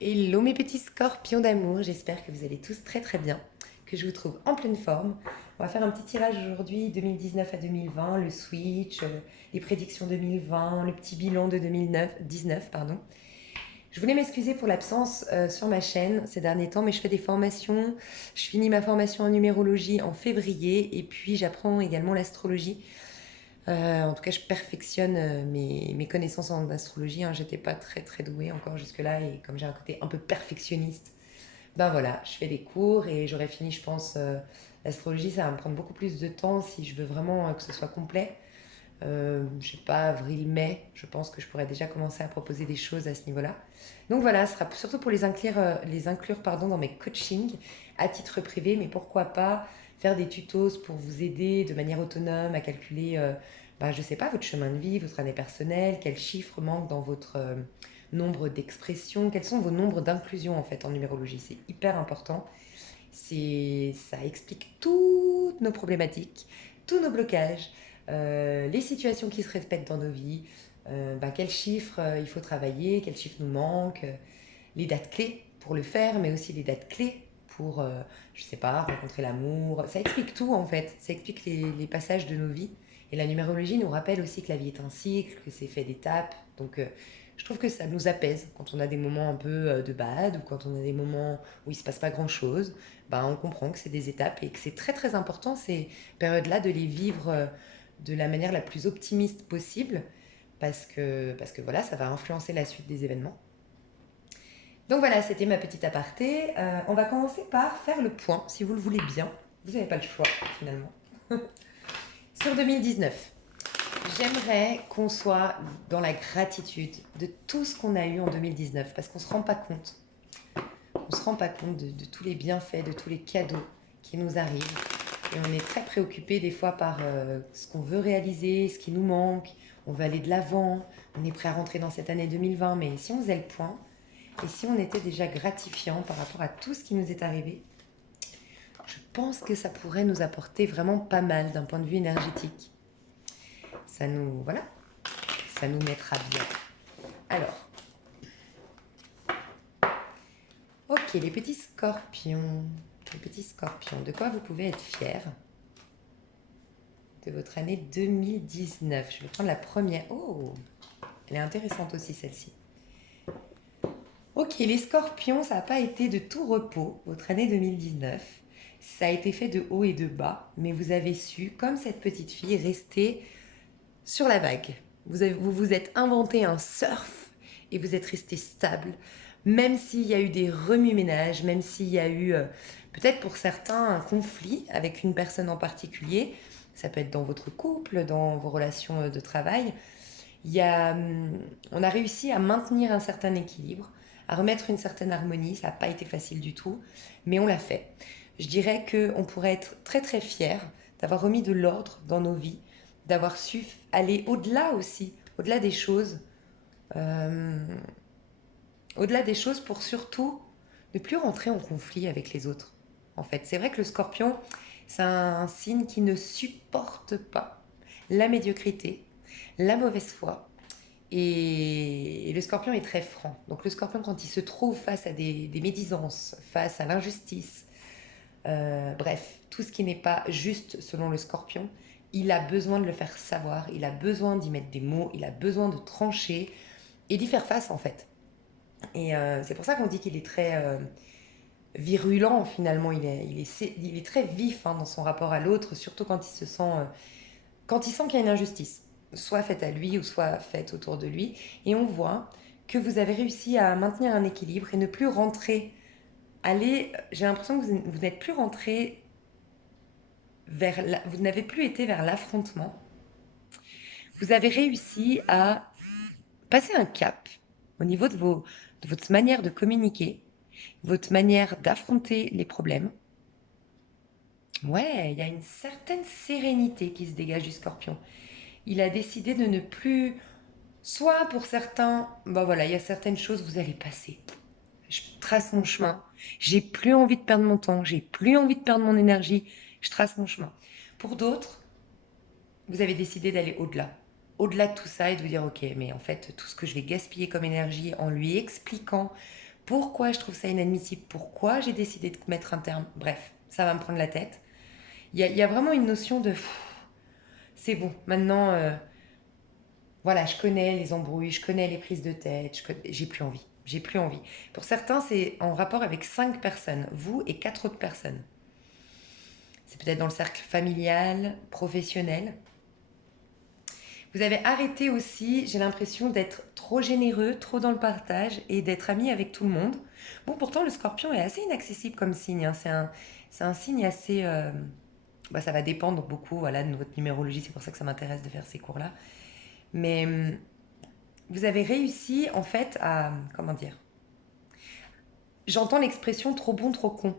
Hello mes petits scorpions d'amour, j'espère que vous allez tous très très bien, que je vous trouve en pleine forme. On va faire un petit tirage aujourd'hui 2019 à 2020, le switch, les prédictions 2020, le petit bilan de 2019, pardon. Je voulais m'excuser pour l'absence sur ma chaîne ces derniers temps, mais je fais des formations. Je finis ma formation en numérologie en février et puis j'apprends également l'astrologie. En tout cas, je perfectionne mes connaissances en astrologie, hein. J'étais pas très très douée encore jusque-là et comme j'ai un côté un peu perfectionniste, ben voilà, je fais des cours et j'aurai fini, je pense, l'astrologie. Ça va me prendre beaucoup plus de temps si je veux vraiment que ce soit complet. Je sais pas, avril-mai, je pense que je pourrais déjà commencer à proposer des choses à ce niveau-là. Donc voilà, ce sera surtout pour les inclure pardon, dans mes coachings à titre privé, mais pourquoi pas faire des tutos pour vous aider de manière autonome à calculer, je sais pas, votre chemin de vie, votre année personnelle, quels chiffres manquent dans votre nombre d'expressions, quels sont vos nombres d'inclusion en fait en numérologie. C'est hyper important. Ça explique toutes nos problématiques, tous nos blocages, les situations qui se répètent dans nos vies, quels chiffres il faut travailler, quels chiffres nous manquent, les dates clés pour le faire, mais aussi les dates clés pour, je sais pas, rencontrer l'amour. Ça explique tout en fait, ça explique les passages de nos vies. Et la numérologie nous rappelle aussi que la vie est un cycle, que c'est fait d'étapes. Donc je trouve que ça nous apaise quand on a des moments un peu de bad ou quand on a des moments où il se passe pas grand chose. On comprend que c'est des étapes et que c'est très très important ces périodes-là de les vivre de la manière la plus optimiste possible parce que voilà, ça va influencer la suite des événements. Donc voilà, c'était ma petite aparté. On va commencer par faire le point, si vous le voulez bien. Vous n'avez pas le choix finalement. Sur 2019, j'aimerais qu'on soit dans la gratitude de tout ce qu'on a eu en 2019 parce qu'on ne se rend pas compte. On ne se rend pas compte de tous les bienfaits, de tous les cadeaux qui nous arrivent. Et on est très préoccupé des fois par ce qu'on veut réaliser, ce qui nous manque. On veut aller de l'avant, on est prêt à rentrer dans cette année 2020. Mais si on faisait le point, et si on était déjà gratifiant par rapport à tout ce qui nous est arrivé, je pense que ça pourrait nous apporter vraiment pas mal d'un point de vue énergétique. Voilà, ça nous mettra bien. Alors, ok, les petits scorpions. Les petits scorpions, de quoi vous pouvez être fiers de votre année 2019? Je vais prendre la première. Oh, elle est intéressante aussi celle-ci. Ok, les scorpions, ça n'a pas été de tout repos, votre année 2019. Ça a été fait de haut et de bas, mais vous avez su, comme cette petite fille, rester sur la vague. Vous vous êtes inventé un surf et vous êtes resté stable, même s'il y a eu des remue-ménages, même s'il y a eu peut-être pour certains un conflit avec une personne en particulier. Ça peut être dans votre couple, dans vos relations de travail. On a réussi à maintenir un certain équilibre, à remettre une certaine harmonie. Ça n'a pas été facile du tout, mais on l'a fait. Je dirais qu'on pourrait être très très fiers d'avoir remis de l'ordre dans nos vies, d'avoir su aller au-delà aussi, au-delà des choses, euh, au-delà des choses pour surtout ne plus rentrer en conflit avec les autres. En fait, c'est vrai que le scorpion, c'est un signe qui ne supporte pas la médiocrité, la mauvaise foi. Et le scorpion est très franc. Donc le scorpion, quand il se trouve face à des médisances, face à l'injustice, bref, tout ce qui n'est pas juste selon le scorpion, il a besoin de le faire savoir, il a besoin d'y mettre des mots, il a besoin de trancher et d'y faire face en fait. Et c'est pour ça qu'on dit qu'il est très virulent finalement, il est très vif hein, dans son rapport à l'autre, surtout quand il sent qu'il y a une injustice, soit faite à lui ou soit faite autour de lui. Et on voit que vous avez réussi à maintenir un équilibre et ne plus rentrer, j'ai l'impression que vous n'êtes plus rentré vous n'avez plus été vers l'affrontement. Vous avez réussi à passer un cap au niveau de votre manière de communiquer, votre manière d'affronter les problèmes. Ouais, il y a une certaine sérénité qui se dégage du scorpion. Il a décidé de ne plus, soit pour certains, voilà, il y a certaines choses, vous allez passer. Je trace mon chemin. J'ai plus envie de perdre mon temps, j'ai plus envie de perdre mon énergie, je trace mon chemin. Pour d'autres, vous avez décidé d'aller au-delà. Au-delà de tout ça et de vous dire, ok, mais en fait, tout ce que je vais gaspiller comme énergie en lui expliquant Pourquoi je trouve ça inadmissible? Pourquoi j'ai décidé de mettre un terme? Bref, ça va me prendre la tête. Il y a vraiment une notion de c'est bon, maintenant, voilà, je connais les embrouilles, je connais les prises de tête, j'ai plus envie. J'ai plus envie. Pour certains, c'est en rapport avec 5 personnes, vous et 4 autres personnes. C'est peut-être dans le cercle familial, professionnel. Vous avez arrêté aussi, j'ai l'impression, d'être trop généreux, trop dans le partage et d'être ami avec tout le monde. Bon, pourtant, le scorpion est assez inaccessible comme signe, hein. C'est un signe assez... ça va dépendre beaucoup, voilà, de votre numérologie, c'est pour ça que ça m'intéresse de faire ces cours-là. Mais vous avez réussi, en fait, à... Comment dire? J'entends l'expression trop bon, trop con.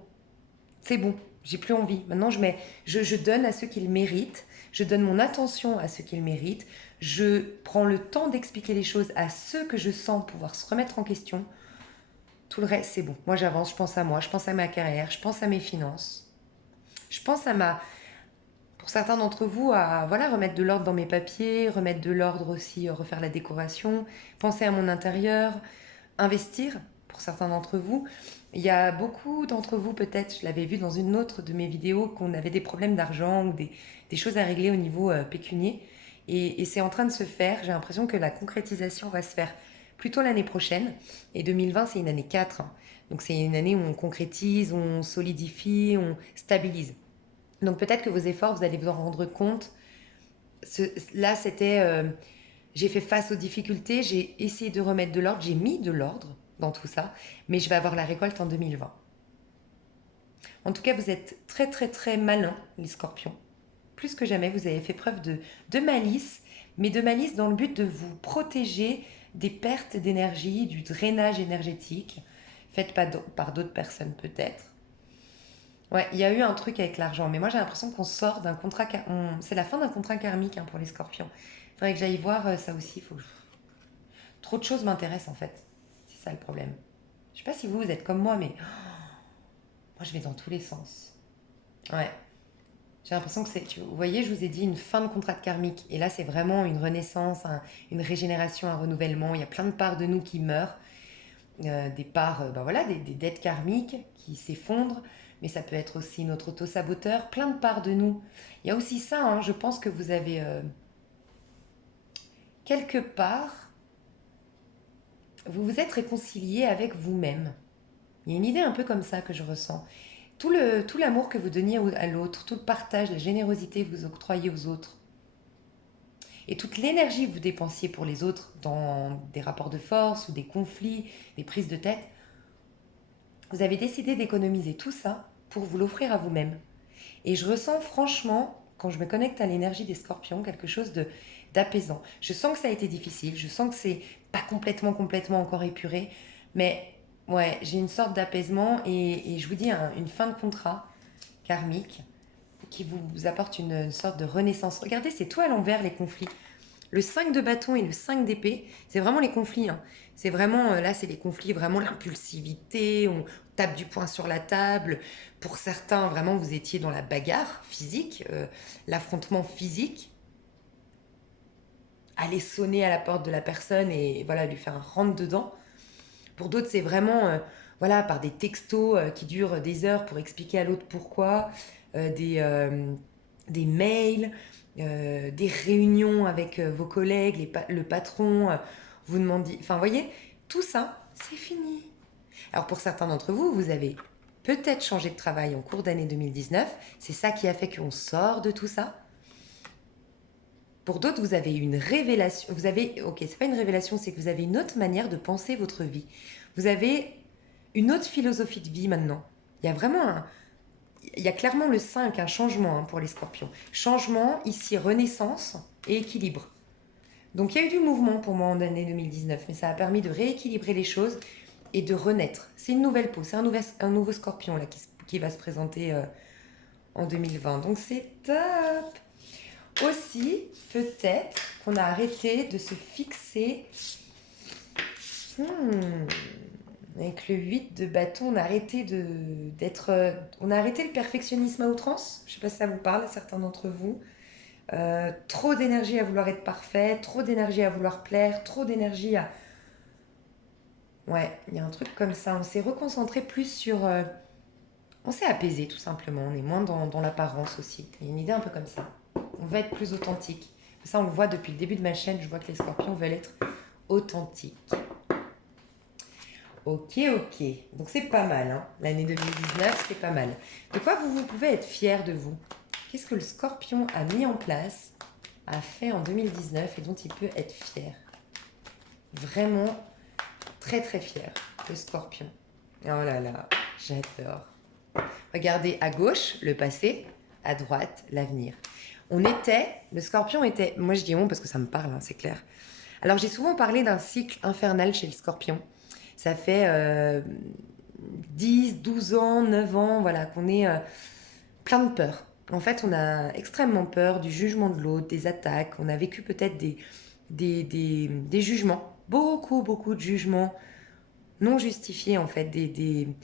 C'est bon, j'ai plus envie. Maintenant, je donne à ceux qui le méritent. Je donne mon attention à ceux qui le méritent. Je prends le temps d'expliquer les choses à ceux que je sens pouvoir se remettre en question. Tout le reste, c'est bon. Moi, j'avance, je pense à moi, je pense à ma carrière, je pense à mes finances. Je pense à pour certains d'entre vous, à voilà, remettre de l'ordre dans mes papiers, remettre de l'ordre aussi, refaire la décoration, penser à mon intérieur, investir, pour certains d'entre vous. Il y a beaucoup d'entre vous, peut-être, je l'avais vu dans une autre de mes vidéos, qu'on avait des problèmes d'argent ou des choses à régler au niveau pécunier. Et c'est en train de se faire. J'ai l'impression que la concrétisation va se faire plutôt l'année prochaine. Et 2020, c'est une année 4, hein. Donc c'est une année où on concrétise, on solidifie, on stabilise. Donc peut-être que vos efforts, vous allez vous en rendre compte. Là, c'était... j'ai fait face aux difficultés, j'ai essayé de remettre de l'ordre, j'ai mis de l'ordre dans tout ça, mais je vais avoir la récolte en 2020. En tout cas, vous êtes très très très malins, les scorpions. Plus que jamais, vous avez fait preuve de malice, mais de malice dans le but de vous protéger des pertes d'énergie, du drainage énergétique, faites par d'autres personnes peut-être. Ouais, il y a eu un truc avec l'argent, mais moi j'ai l'impression qu'on sort d'un contrat. C'est la fin d'un contrat karmique, hein, pour les scorpions. Il faudrait que j'aille voir ça aussi. Trop de choses m'intéressent en fait. C'est ça le problème. Je sais pas si vous êtes comme moi, mais moi je vais dans tous les sens. Ouais. J'ai l'impression que vous voyez, je vous ai dit une fin de contrat de karmique. Et là, c'est vraiment une renaissance, une régénération, un renouvellement. Il y a plein de parts de nous qui meurent. Des parts, voilà, des dettes karmiques qui s'effondrent. Mais ça peut être aussi notre auto-saboteur. Plein de parts de nous. Il y a aussi ça, hein, je pense que vous avez quelque part, vous vous êtes réconcilié avec vous-même. Il y a une idée un peu comme ça que je ressens. Tout l'amour que vous donniez à l'autre, tout le partage, la générosité que vous octroyez aux autres, et toute l'énergie que vous dépensiez pour les autres dans des rapports de force ou des conflits, des prises de tête, vous avez décidé d'économiser tout ça pour vous l'offrir à vous-même. Et je ressens franchement, quand je me connecte à l'énergie des scorpions, quelque chose d'apaisant. Je sens que ça a été difficile, je sens que c'est pas complètement encore épuré, mais ouais, j'ai une sorte d'apaisement et je vous dis une fin de contrat karmique qui vous apporte une sorte de renaissance. Regardez, c'est tout à l'envers les conflits. Le 5 de bâton et le 5 d'épée, c'est vraiment les conflits, hein. C'est vraiment, là, c'est les conflits, vraiment l'impulsivité, on tape du poing sur la table. Pour certains, vraiment, vous étiez dans la bagarre physique, l'affrontement physique. Aller sonner à la porte de la personne et voilà, lui faire un rentre-dedans. Pour d'autres, c'est vraiment, voilà, par des textos qui durent des heures pour expliquer à l'autre pourquoi, des mails, des réunions avec vos collègues, le patron, vous demandez... Enfin, vous voyez, tout ça, c'est fini. Alors, pour certains d'entre vous, vous avez peut-être changé de travail en cours d'année 2019. C'est ça qui a fait qu'on sort de tout ça. Pour d'autres, vous avez une révélation. Ok, c'est pas une révélation, c'est que vous avez une autre manière de penser votre vie. Vous avez une autre philosophie de vie maintenant. Il y a vraiment il y a clairement le 5, un changement, hein, pour les scorpions. Changement, ici, renaissance et équilibre. Donc il y a eu du mouvement pour moi en année 2019, mais ça a permis de rééquilibrer les choses et de renaître. C'est une nouvelle peau, c'est un nouveau scorpion là, qui va se présenter en 2020. Donc c'est top. Aussi, peut-être qu'on a arrêté de se fixer... Avec le 8 de bâton, on a arrêté on a arrêté le perfectionnisme à outrance. Je ne sais pas si ça vous parle à certains d'entre vous. Trop d'énergie à vouloir être parfait, trop d'énergie à vouloir plaire, trop d'énergie à... Ouais, il y a un truc comme ça. On s'est reconcentré plus sur... on s'est apaisé tout simplement. On est moins dans l'apparence aussi. Il y a une idée un peu comme ça. On va être plus authentique. Ça, on le voit depuis le début de ma chaîne. Je vois que les scorpions veulent être authentiques. Ok, ok. Donc c'est pas mal, hein. L'année 2019, c'est pas mal. De quoi vous pouvez être fier de vous? Qu'est-ce que le scorpion a mis en place, a fait en 2019 et dont il peut être fier? Vraiment très très fier, le scorpion. Oh là là, j'adore. Regardez à gauche, le passé, à droite, l'avenir. Le scorpion était, moi je dis on parce que ça me parle, hein, c'est clair. Alors j'ai souvent parlé d'un cycle infernal chez le scorpion. Ça fait 10, 12 ans, 9 ans, voilà, qu'on est plein de peur. En fait, on a extrêmement peur du jugement de l'autre, des attaques. On a vécu peut-être des jugements, beaucoup, beaucoup de jugements non justifiés, en fait, des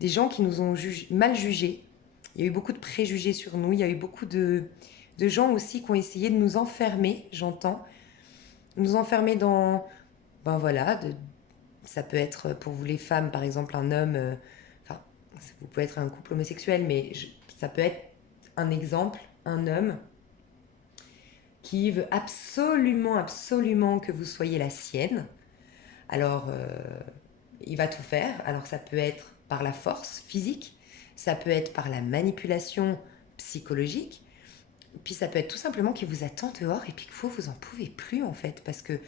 gens qui nous ont mal jugés. Il y a eu beaucoup de préjugés sur nous. Il y a eu beaucoup de gens aussi qui ont essayé de nous enfermer, j'entends. Nous enfermer dans, ben voilà, ça peut être pour vous les femmes, par exemple, un homme, enfin, vous pouvez être un couple homosexuel, mais ça peut être un exemple, un homme qui veut absolument, absolument que vous soyez la sienne. Alors, il va tout faire. Alors, ça peut être par la force physique, ça peut être par la manipulation psychologique, puis ça peut être tout simplement qu'il vous attend dehors et puis que vous en pouvez plus, en fait, parce que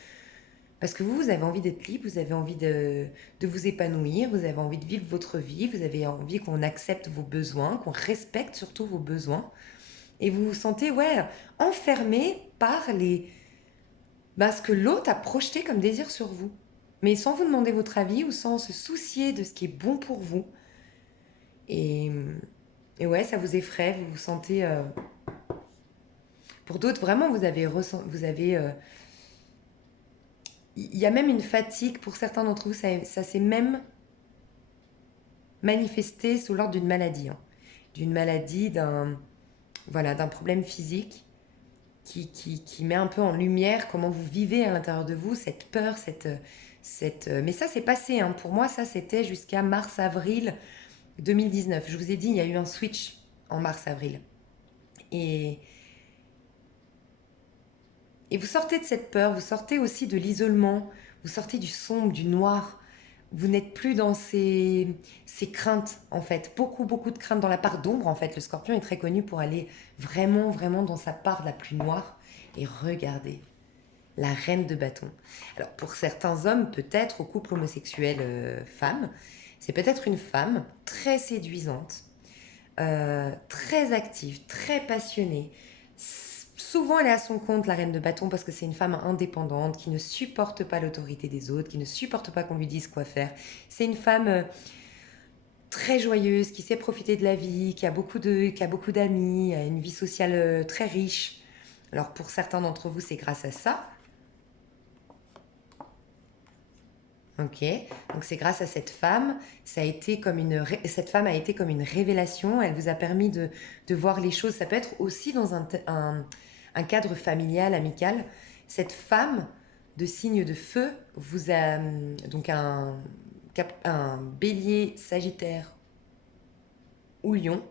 vous avez envie d'être libre, vous avez envie de vous épanouir, vous avez envie de vivre votre vie, vous avez envie qu'on accepte vos besoins, qu'on respecte surtout vos besoins. Et vous vous sentez, ouais, enfermé par ce que l'autre a projeté comme désir sur vous. Mais sans vous demander votre avis ou sans se soucier de ce qui est bon pour vous. Et, et ouais, ça vous effraie, vous vous sentez... Pour d'autres, vraiment, il y a même une fatigue, pour certains d'entre vous, ça s'est même manifesté sous l'ordre d'une maladie. Hein. D'une maladie, d'un problème physique qui met un peu en lumière comment vous vivez à l'intérieur de vous, cette peur, mais ça, c'est passé. Hein. Pour moi, ça, c'était jusqu'à mars-avril 2019. Je vous ai dit, il y a eu un switch en mars-avril. Et vous sortez de cette peur, vous sortez aussi de l'isolement, vous sortez du sombre, du noir. Vous n'êtes plus dans ces craintes, en fait. Beaucoup, beaucoup de craintes dans la part d'ombre, en fait. Le scorpion est très connu pour aller vraiment, vraiment dans sa part la plus noire. Et regardez, la reine de bâton. Alors, pour certains hommes, peut-être, au couple homosexuel femme, c'est peut-être une femme très séduisante, très active, très passionnée. Souvent, elle est à son compte, la reine de bâton, parce que c'est une femme indépendante, qui ne supporte pas l'autorité des autres, qui ne supporte pas qu'on lui dise quoi faire. C'est une femme très joyeuse, qui sait profiter de la vie, qui a beaucoup d'amis, a une vie sociale très riche. Alors, pour certains d'entre vous, c'est grâce à ça. Ok, donc c'est grâce à cette femme, cette femme a été comme une révélation, elle vous a permis de voir les choses, ça peut être aussi dans un cadre familial, amical. Cette femme de signe de feu vous a donc un bélier, sagittaire ou lion,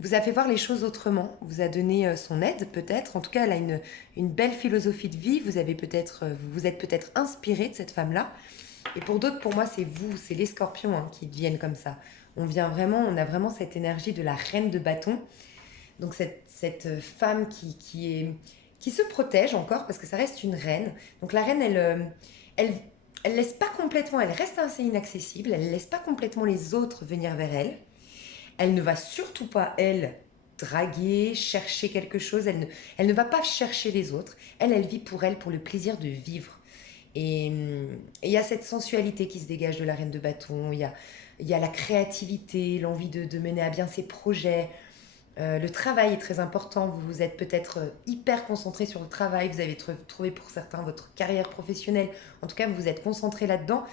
vous a fait voir les choses autrement, vous a donné son aide peut-être, en tout cas elle a une belle philosophie de vie, vous vous êtes peut-être inspiré de cette femme-là, et pour d'autres, pour moi c'est les scorpions hein, qui deviennent comme ça. On a vraiment cette énergie de la reine de bâton, donc cette femme qui se protège encore, parce que ça reste une reine, donc la reine elle laisse pas complètement, elle reste assez inaccessible, elle laisse pas complètement les autres venir vers elle. Elle ne va surtout pas, elle, draguer, chercher quelque chose. Elle ne va pas chercher les autres. Elle vit pour elle, pour le plaisir de vivre. Et il y a cette sensualité qui se dégage de la reine de bâton. Il y a la créativité, l'envie de mener à bien ses projets. Le travail est très important. Vous êtes peut-être hyper concentré sur le travail. Vous avez trouvé pour certains votre carrière professionnelle. En tout cas, vous vous êtes concentré là-dedans.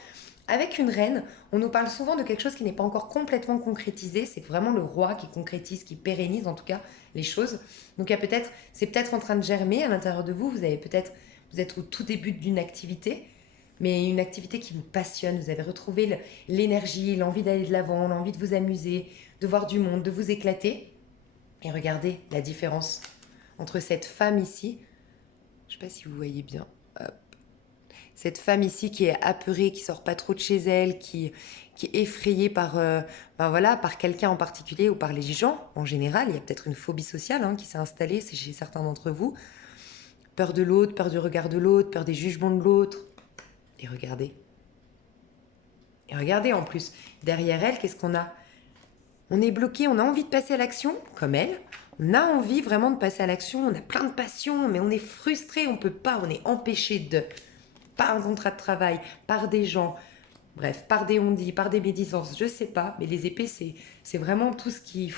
Avec une reine, on nous parle souvent de quelque chose qui n'est pas encore complètement concrétisé. C'est vraiment le roi qui concrétise, qui pérennise en tout cas les choses. Donc c'est peut-être en train de germer à l'intérieur de vous. Vous êtes au tout début d'une activité. mais une activité qui vous passionne. Vous avez retrouvé l'énergie, l'envie d'aller de l'avant, l'envie de vous amuser, de voir du monde, de vous éclater. Et regardez la différence entre cette femme ici, je ne sais pas si vous voyez bien, hop. Cette femme ici qui est apeurée, qui sort pas trop de chez elle, qui est effrayée par, ben voilà, par quelqu'un en particulier ou par les gens en général. Il y a peut-être une phobie sociale hein, qui s'est installée, c'est chez certains d'entre vous. Peur de l'autre, peur du regard de l'autre, peur des jugements de l'autre. Et regardez. Et regardez en plus, derrière elle, qu'est-ce qu'on a? On est bloqué, on a envie de passer à l'action, comme elle. On a envie vraiment de passer à l'action, on a plein de passion, mais on est frustré, on peut pas, on est empêché de... Par un contrat de travail, par des gens, bref, par des on-dit, par des médisances, je sais pas, mais les épées, c'est vraiment tout ce qui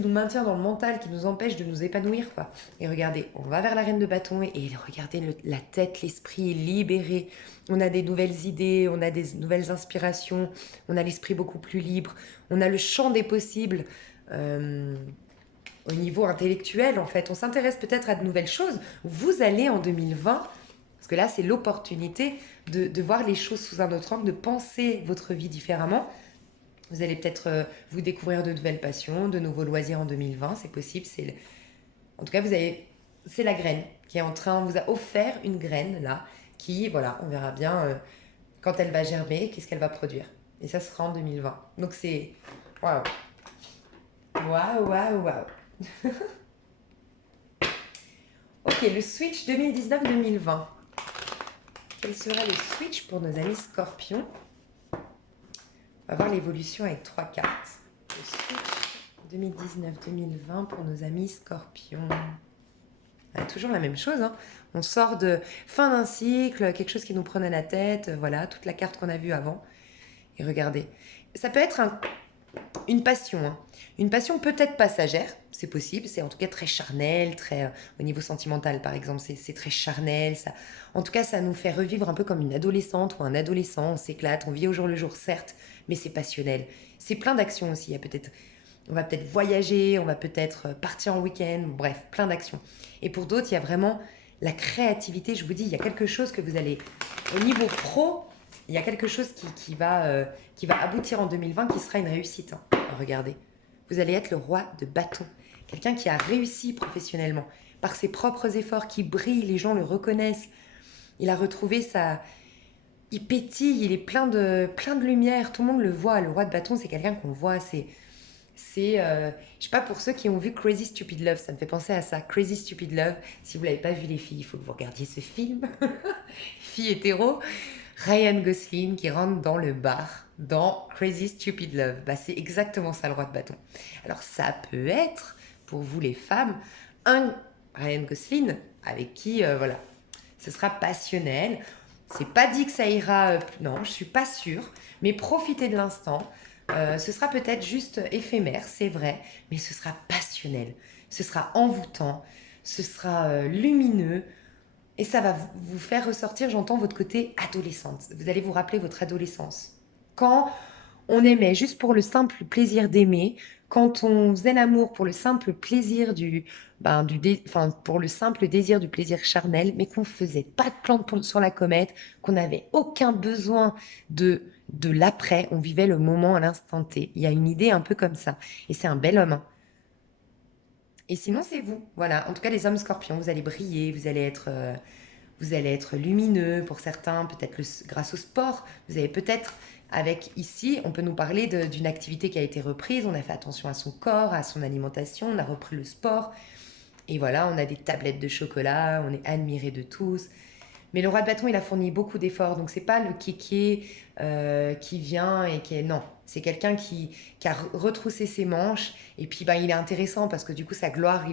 nous maintient dans le mental, qui nous empêche de nous épanouir, quoi. Et regardez, on va vers la reine de bâton et regardez, la tête, l'esprit est libéré. On a des nouvelles idées, on a des nouvelles inspirations, on a l'esprit beaucoup plus libre, on a le champ des possibles au niveau intellectuel, en fait. On s'intéresse peut-être à de nouvelles choses. Vous allez en 2020... Parce que là, c'est l'opportunité de voir les choses sous un autre angle, de penser votre vie différemment. Vous allez peut-être vous découvrir de nouvelles passions, de nouveaux loisirs en 2020, c'est possible. En tout cas, c'est la graine qui est on vous a offert une graine là, qui, voilà, on verra bien quand elle va germer, qu'est-ce qu'elle va produire. Et ça sera en 2020. Donc c'est... Waouh. Waouh, waouh, waouh. Ok, le switch 2019-2020. Quel sera le switch pour nos amis scorpions? On va voir l'évolution avec 3 cartes. Le switch 2019-2020 pour nos amis scorpions. Toujours la même chose. Hein. On sort de fin d'un cycle, quelque chose qui nous prenait la tête. Voilà, toute la carte qu'on a vue avant. Et regardez. Ça peut être une passion. Hein. Une passion peut-être passagère, c'est possible. C'est en tout cas très charnel, très au niveau sentimental par exemple, c'est très charnel. Ça, en tout cas, ça nous fait revivre un peu comme une adolescente ou un adolescent. On s'éclate, on vit au jour le jour, certes, mais c'est passionnel. C'est plein d'actions aussi. Il y a on va peut-être voyager, on va peut-être partir en week-end, bref, plein d'actions. Et pour d'autres, il y a vraiment la créativité. Je vous dis, il y a quelque chose que vous allez, au niveau pro, il y a quelque chose qui va aboutir en 2020 qui sera une réussite. Hein. Regardez, vous allez être le roi de bâton. Quelqu'un qui a réussi professionnellement par ses propres efforts, qui brille, les gens le reconnaissent. Il a retrouvé sa... Il pétille, il est plein de lumière, tout le monde le voit. Le roi de bâton, c'est quelqu'un qu'on voit, je sais pas, pour ceux qui ont vu Crazy Stupid Love, ça me fait penser à ça. Crazy Stupid Love, si vous l'avez pas vu les filles, il faut que vous regardiez ce film. Fille hétéro, Ryan Gosling qui rentre dans le bar dans Crazy Stupid Love. Bah, c'est exactement ça le roi de bâton. Alors ça peut être, pour vous les femmes, un Ryan Gosling avec qui, voilà, ce sera passionnel. C'est pas dit que ça ira, non, je suis pas sûre, mais profitez de l'instant. Ce sera peut-être juste éphémère, c'est vrai, mais ce sera passionnel, ce sera envoûtant, ce sera lumineux, et ça va vous faire ressortir, j'entends, votre côté adolescente. Vous allez vous rappeler votre adolescence. Quand on aimait juste pour le simple plaisir d'aimer, quand on faisait l'amour pour le simple plaisir pour le simple désir du plaisir charnel, mais qu'on faisait pas de plan sur la comète, qu'on n'avait aucun besoin de l'après, on vivait le moment à l'instant T. Il y a une idée un peu comme ça. Et c'est un bel homme. Hein. Et sinon, c'est vous. Voilà. En tout cas, les hommes scorpions, vous allez briller, vous allez être lumineux pour certains, peut-être grâce au sport. Vous avez peut-être, avec ici, on peut nous parler d'une activité qui a été reprise. On a fait attention à son corps, à son alimentation, on a repris le sport. Et voilà, on a des tablettes de chocolat, on est admiré de tous. Mais le roi de bâton, il a fourni beaucoup d'efforts. Donc, c'est pas le kéké qui vient et qui est... Non, c'est quelqu'un qui a retroussé ses manches. Et puis, il est intéressant parce que du coup, sa gloire,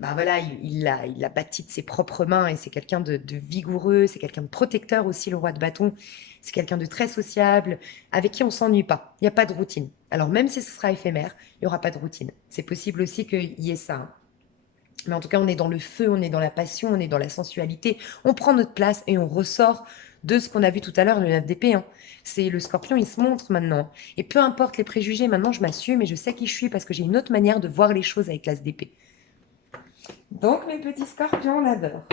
voilà, il l'a bâti de ses propres mains. Et c'est quelqu'un de vigoureux, c'est quelqu'un de protecteur aussi, le roi de bâton. C'est quelqu'un de très sociable, avec qui on ne s'ennuie pas. Il n'y a pas de routine. Alors, même si ce sera éphémère, il n'y aura pas de routine. C'est possible aussi qu'il y ait ça. Hein. Mais en tout cas, on est dans le feu, on est dans la passion, on est dans la sensualité. On prend notre place et on ressort de ce qu'on a vu tout à l'heure, le 9 d'épée. Hein. C'est le scorpion, il se montre maintenant. Et peu importe les préjugés, maintenant je m'assume et je sais qui je suis parce que j'ai une autre manière de voir les choses avec l'as d'épée. Donc mes petits scorpions, on adore.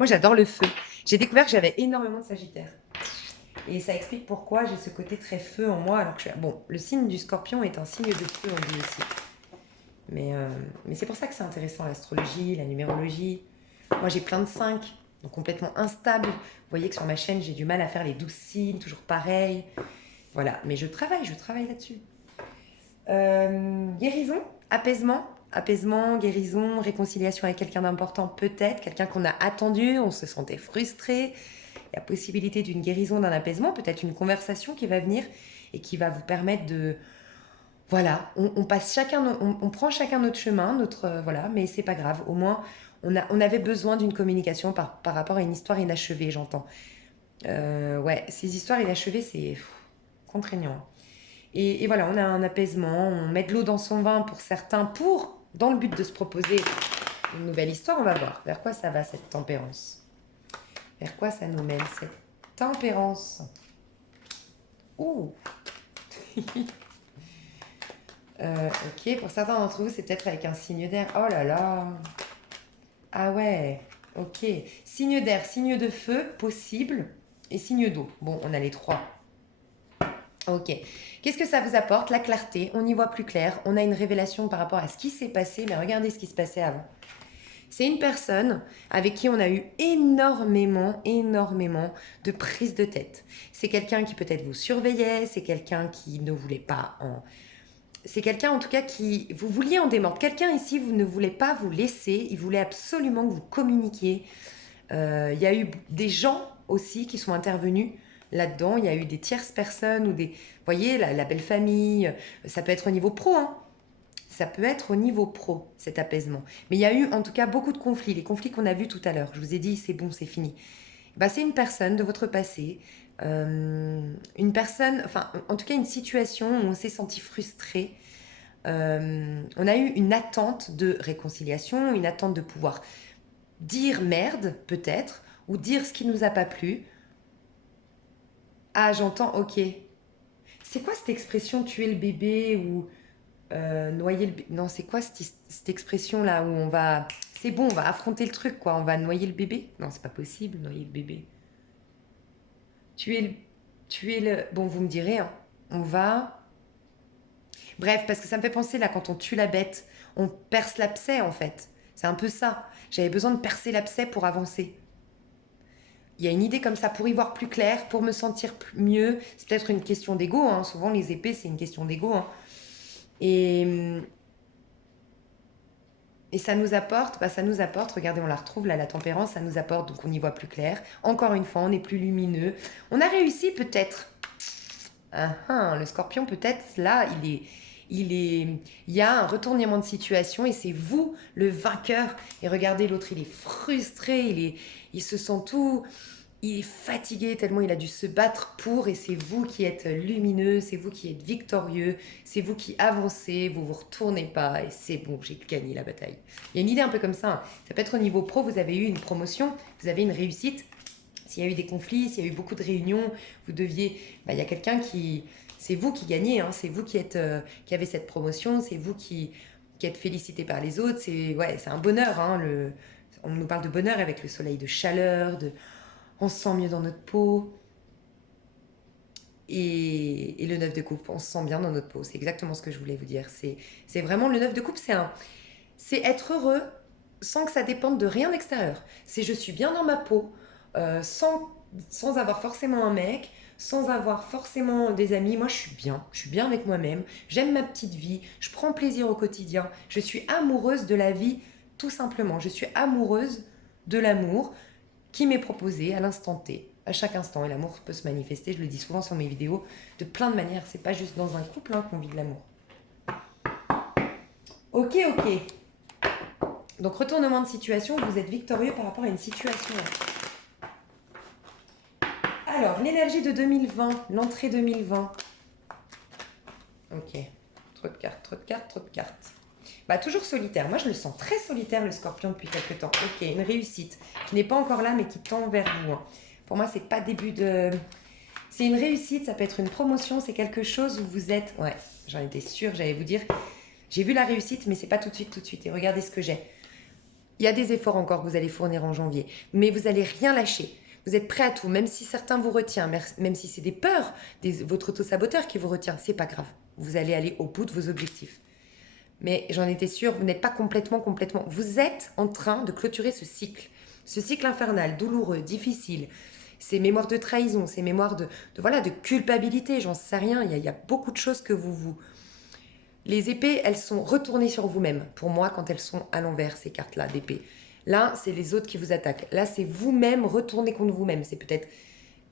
Moi, j'adore le feu. J'ai découvert que j'avais énormément de Sagittaire. Et ça explique pourquoi j'ai ce côté très feu en moi. Alors que bon, le signe du Scorpion est un signe de feu, on dit aussi. Mais c'est pour ça que c'est intéressant, l'astrologie, la numérologie. Moi, j'ai plein de 5, donc complètement instable. Vous voyez que sur ma chaîne, j'ai du mal à faire les 12 signes, toujours pareil. Voilà, mais je travaille là-dessus. Guérison, apaisement, guérison, réconciliation avec quelqu'un d'important peut-être, quelqu'un qu'on a attendu, on se sentait frustré. Il y a possibilité d'une guérison, d'un apaisement, peut-être une conversation qui va venir et qui va vous permettre de... Voilà, on passe chacun, on prend chacun notre chemin, voilà, mais c'est pas grave. Au moins, on avait besoin d'une communication par rapport à une histoire inachevée, j'entends. Ouais, ces histoires inachevées, c'est contraignant. Et voilà, on a un apaisement, on met de l'eau dans son vin pour certains, dans le but de se proposer une nouvelle histoire. On va voir vers quoi ça va, cette tempérance. Vers quoi ça nous mène, cette tempérance. Ouh. Ok, pour certains d'entre vous, c'est peut-être avec un signe d'air. Oh là là. Ah ouais, ok. Signe d'air, signe de feu, possible, et signe d'eau. Bon, on a les 3. Ok. Qu'est-ce que ça vous apporte? La clarté, on y voit plus clair, on a une révélation par rapport à ce qui s'est passé, mais regardez ce qui se passait avant. C'est une personne avec qui on a eu énormément de prises de tête. C'est quelqu'un qui peut-être vous surveillait, c'est quelqu'un qui ne voulait pas en... C'est quelqu'un en tout cas qui... Vous vouliez en démordre. Quelqu'un ici, vous ne voulez pas vous laisser, il voulait absolument que vous communiquiez. Il y a eu des gens aussi qui sont intervenus là-dedans. Il y a eu des tierces personnes ou des... Vous voyez, la belle famille, ça peut être au niveau pro, hein. Ça peut être au niveau pro, cet apaisement. Mais il y a eu en tout cas beaucoup de conflits, les conflits qu'on a vus tout à l'heure. Je vous ai dit, c'est bon, c'est fini. Bah, c'est une personne de votre passé, une personne, enfin en tout cas une situation où on s'est senti frustré. On a eu une attente de réconciliation, une attente de pouvoir dire merde peut-être, ou dire ce qui nous a pas plu. Ah, j'entends, ok. C'est quoi cette expression tuer le bébé ou noyer le bébé? Non, c'est quoi cette expression-là où on va... C'est bon, on va affronter le truc, quoi. On va noyer le bébé? Non, c'est pas possible, noyer le bébé. Tuer le... Tuer le... Bon, vous me direz, hein. On va... Bref, parce que ça me fait penser, là, quand on tue la bête, on perce l'abcès, en fait. C'est un peu ça. J'avais besoin de percer l'abcès pour avancer. Il y a une idée comme ça pour y voir plus clair, pour me sentir mieux. C'est peut-être une question d'ego, hein. Souvent, les épées, c'est une question d'ego, hein. Et ça nous apporte, regardez, on la retrouve là, la tempérance, ça nous apporte, donc on y voit plus clair. Encore une fois, on est plus lumineux. On a réussi peut-être. Le Scorpion, peut-être, là, il y a un retournement de situation et c'est vous le vainqueur. Et regardez, l'autre, il est frustré, il se sent tout... Il est fatigué tellement il a dû se battre pour, et c'est vous qui êtes lumineux, c'est vous qui êtes victorieux, c'est vous qui avancez, vous vous retournez pas et c'est bon, j'ai gagné la bataille. Il y a une idée un peu comme ça, hein. Ça peut être au niveau pro, vous avez eu une promotion, vous avez une réussite. S'il y a eu des conflits, s'il y a eu beaucoup de réunions, vous deviez... il y a quelqu'un qui... C'est vous qui gagnez, hein, c'est vous qui avez cette promotion, c'est vous qui êtes félicité par les autres. C'est un bonheur, hein, on nous parle de bonheur avec le soleil, de chaleur, on se sent mieux dans notre peau. Et le 9 de coupe, on se sent bien dans notre peau. C'est exactement ce que je voulais vous dire. C'est vraiment le 9 de coupe, c'est être heureux sans que ça dépende de rien d'extérieur. C'est je suis bien dans ma peau, sans avoir forcément un mec, sans avoir forcément des amis. Moi, je suis bien avec moi-même. J'aime ma petite vie, je prends plaisir au quotidien. Je suis amoureuse de la vie, tout simplement. Je suis amoureuse de l'amour qui m'est proposé à l'instant T, à chaque instant. Et l'amour peut se manifester, je le dis souvent sur mes vidéos, de plein de manières. C'est pas juste dans un couple, hein, qu'on vit de l'amour. Ok. Donc, retournement de situation, vous êtes victorieux par rapport à une situation. Alors, l'énergie de 2020, l'entrée 2020. Ok, trop de cartes. Bah, toujours solitaire. Moi, je le sens très solitaire, le Scorpion, depuis quelques temps. Ok, une réussite qui n'est pas encore là, mais qui tend vers vous, hein. Pour moi, c'est pas début de... C'est une réussite, ça peut être une promotion, c'est quelque chose où vous êtes... Ouais, j'en étais sûre, j'allais vous dire. J'ai vu la réussite, mais c'est pas tout de suite. Et regardez ce que j'ai. Il y a des efforts encore que vous allez fournir en janvier, mais vous n'allez rien lâcher. Vous êtes prêt à tout, même si certains vous retiennent, même si c'est des peurs, votre auto-saboteur qui vous retient, c'est pas grave. Vous allez aller au bout de vos objectifs. Mais j'en étais sûre, vous n'êtes pas complètement. Vous êtes en train de clôturer ce cycle infernal, douloureux, difficile. Ces mémoires de trahison, ces mémoires de culpabilité, j'en sais rien. Il y a beaucoup de choses que vous. Les épées, elles sont retournées sur vous-même. Pour moi, quand elles sont à l'envers, ces cartes-là d'épée. Là, c'est les autres qui vous attaquent. Là, c'est vous-même retourné contre vous-même. C'est peut-être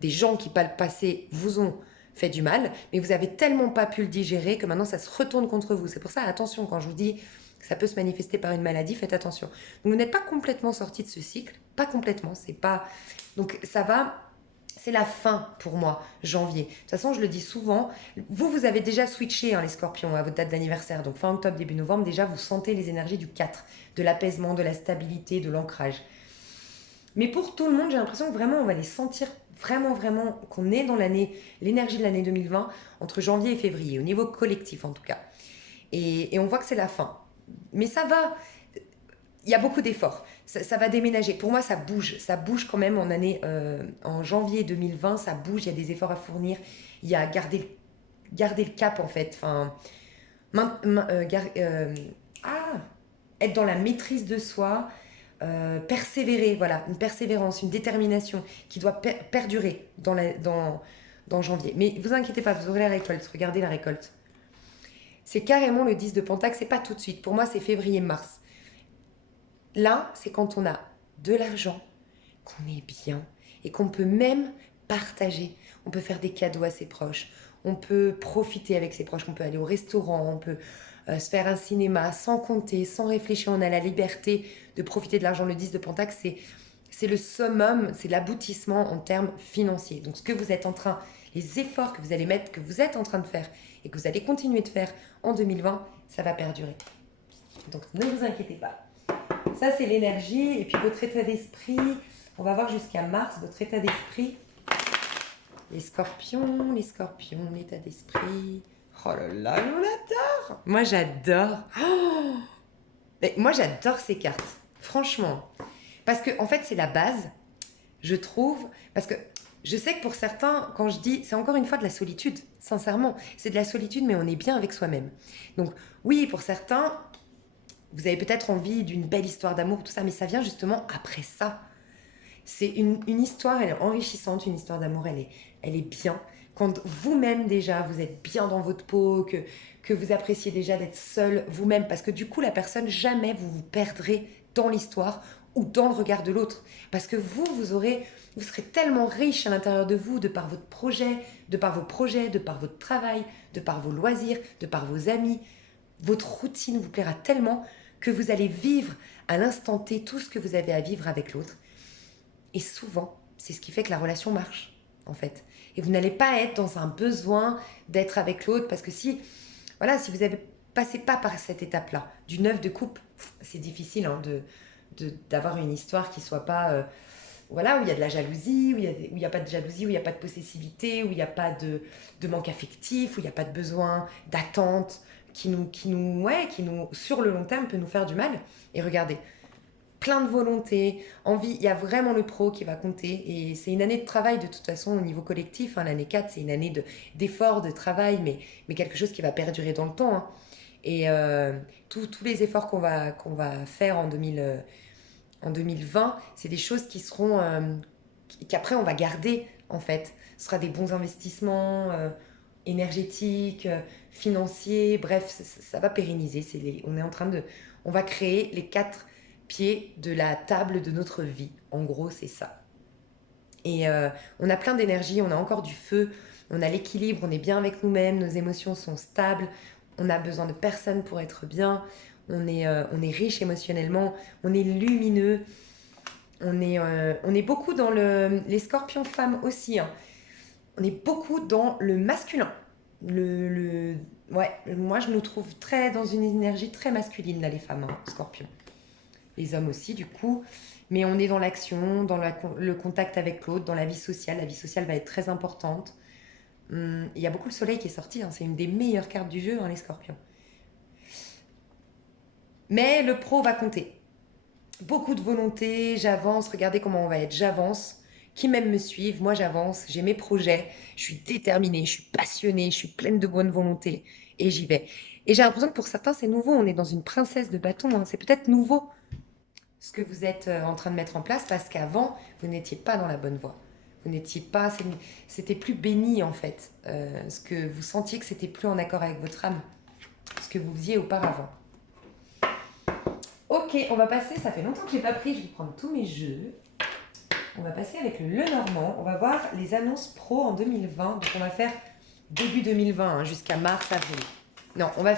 des gens qui, par le passé, vous ont fait du mal, mais vous avez tellement pas pu le digérer que maintenant, ça se retourne contre vous. C'est pour ça, attention, quand je vous dis que ça peut se manifester par une maladie, faites attention. Donc, vous n'êtes pas complètement sorti de ce cycle. Pas complètement. C'est pas... Donc, ça va... C'est la fin pour moi, janvier. De toute façon, je le dis souvent, vous avez déjà switché les scorpions à votre date d'anniversaire. Donc fin octobre, début novembre, déjà vous sentez les énergies du 4, de l'apaisement, de la stabilité, de l'ancrage. Mais pour tout le monde, j'ai l'impression que vraiment on va les sentir vraiment qu'on est dans l'énergie de l'année 2020 entre janvier et février, au niveau collectif en tout cas. Et on voit que c'est la fin. Mais ça va, il y a beaucoup d'efforts. Ça va déménager. Pour moi, ça bouge quand même en janvier 2020, ça bouge, il y a des efforts à fournir. Il y a garder le cap en fait. Enfin, être dans la maîtrise de soi, persévérer, voilà, une persévérance, une détermination qui doit perdurer dans janvier. Mais vous inquiétez pas, vous aurez la récolte, regardez la récolte. C'est carrément le 10 de Pentacle, c'est pas tout de suite. Pour moi, c'est février-mars. Là, c'est quand on a de l'argent, qu'on est bien et qu'on peut même partager. On peut faire des cadeaux à ses proches, on peut profiter avec ses proches, on peut aller au restaurant, on peut se faire un cinéma sans compter, sans réfléchir. On a la liberté de profiter de l'argent. Le 10 de Pentacle, c'est le summum, c'est l'aboutissement en termes financiers. Donc ce que vous êtes les efforts que vous allez mettre, que vous êtes en train de faire et que vous allez continuer de faire en 2020, ça va perdurer. Donc ne vous inquiétez pas. Ça, c'est l'énergie. Et puis, votre état d'esprit, on va voir jusqu'à mars, votre état d'esprit. Les scorpions, l'état d'esprit. Oh là là, on adore. Moi, j'adore. Oh, mais moi, j'adore ces cartes. Franchement. Parce que, en fait, c'est la base, je trouve. Parce que je sais que pour certains, quand je dis, c'est encore une fois de la solitude. Sincèrement, c'est de la solitude, mais on est bien avec soi-même. Donc, oui, pour certains... Vous avez peut-être envie d'une belle histoire d'amour, tout ça, mais ça vient justement après ça. C'est une histoire, elle est enrichissante, une histoire d'amour, elle est bien. Quand vous-même déjà, vous êtes bien dans votre peau, que vous appréciez déjà d'être seul vous-même, parce que du coup, la personne, jamais vous vous perdrez dans l'histoire ou dans le regard de l'autre. Parce que vous serez tellement riche à l'intérieur de vous, de par votre projet, de par vos projets, de par votre travail, de par vos loisirs, de par vos amis. Votre routine vous plaira tellement que vous allez vivre à l'instant T tout ce que vous avez à vivre avec l'autre. Et souvent, c'est ce qui fait que la relation marche, en fait. Et vous n'allez pas être dans un besoin d'être avec l'autre, parce que si vous avez passez pas par cette étape-là, du 9 de coupe, c'est difficile d'avoir une histoire qui soit pas... où il y a de la jalousie, où il n'y a pas de jalousie, où il n'y a pas de possessivité, où il n'y a pas de manque affectif, où il n'y a pas de besoin, d'attente, qui nous, sur le long terme, peut nous faire du mal. Et regardez, plein de volonté, envie, il y a vraiment le pro qui va compter. Et c'est une année de travail de toute façon au niveau collectif. L'année 4, c'est une année d'effort, de travail, mais quelque chose qui va perdurer dans le temps. Et tous les efforts qu'on va faire en 2020, c'est des choses qui seront... qu'après on va garder en fait. Ce sera des bons investissements énergétiques, financiers, bref, ça va pérenniser. On va créer les 4 pieds de la table de notre vie. En gros, c'est ça. Et on a plein d'énergie, on a encore du feu, on a l'équilibre, on est bien avec nous-mêmes, nos émotions sont stables, on a besoin de personne pour être bien, on est riche émotionnellement, on est lumineux, on est beaucoup dans les scorpions femmes aussi, on est beaucoup dans le masculin. Moi je nous trouve dans une énergie très masculine là, les femmes, scorpions. Les hommes aussi du coup, mais on est dans l'action, dans le contact avec l'autre, dans la vie sociale. La vie sociale va être très importante. Il y a beaucoup le soleil qui est sorti, c'est une des meilleures cartes du jeu, les scorpions. Mais le pro va compter. beaucoup de volonté, j'avance, regardez comment on va être, j'avance. Qui m'aime me suivent, moi j'avance, j'ai mes projets, je suis déterminée, je suis passionnée, je suis pleine de bonne volonté et j'y vais. Et j'ai l'impression que pour certains c'est nouveau, on est dans une princesse de bâton, hein. C'est peut-être nouveau ce que vous êtes en train de mettre en place parce qu'avant vous n'étiez pas dans la bonne voie. Vous n'étiez pas, c'était plus béni en fait, ce que vous sentiez que c'était plus en accord avec votre âme, ce que vous faisiez auparavant. Ok, on va passer, ça fait longtemps que j'ai pas pris, je vais prendre tous mes jeux. On va passer avec le Lenormand. On va voir les annonces pro en 2020. Donc on va faire début 2020 hein, jusqu'à mars, avril. Non, on va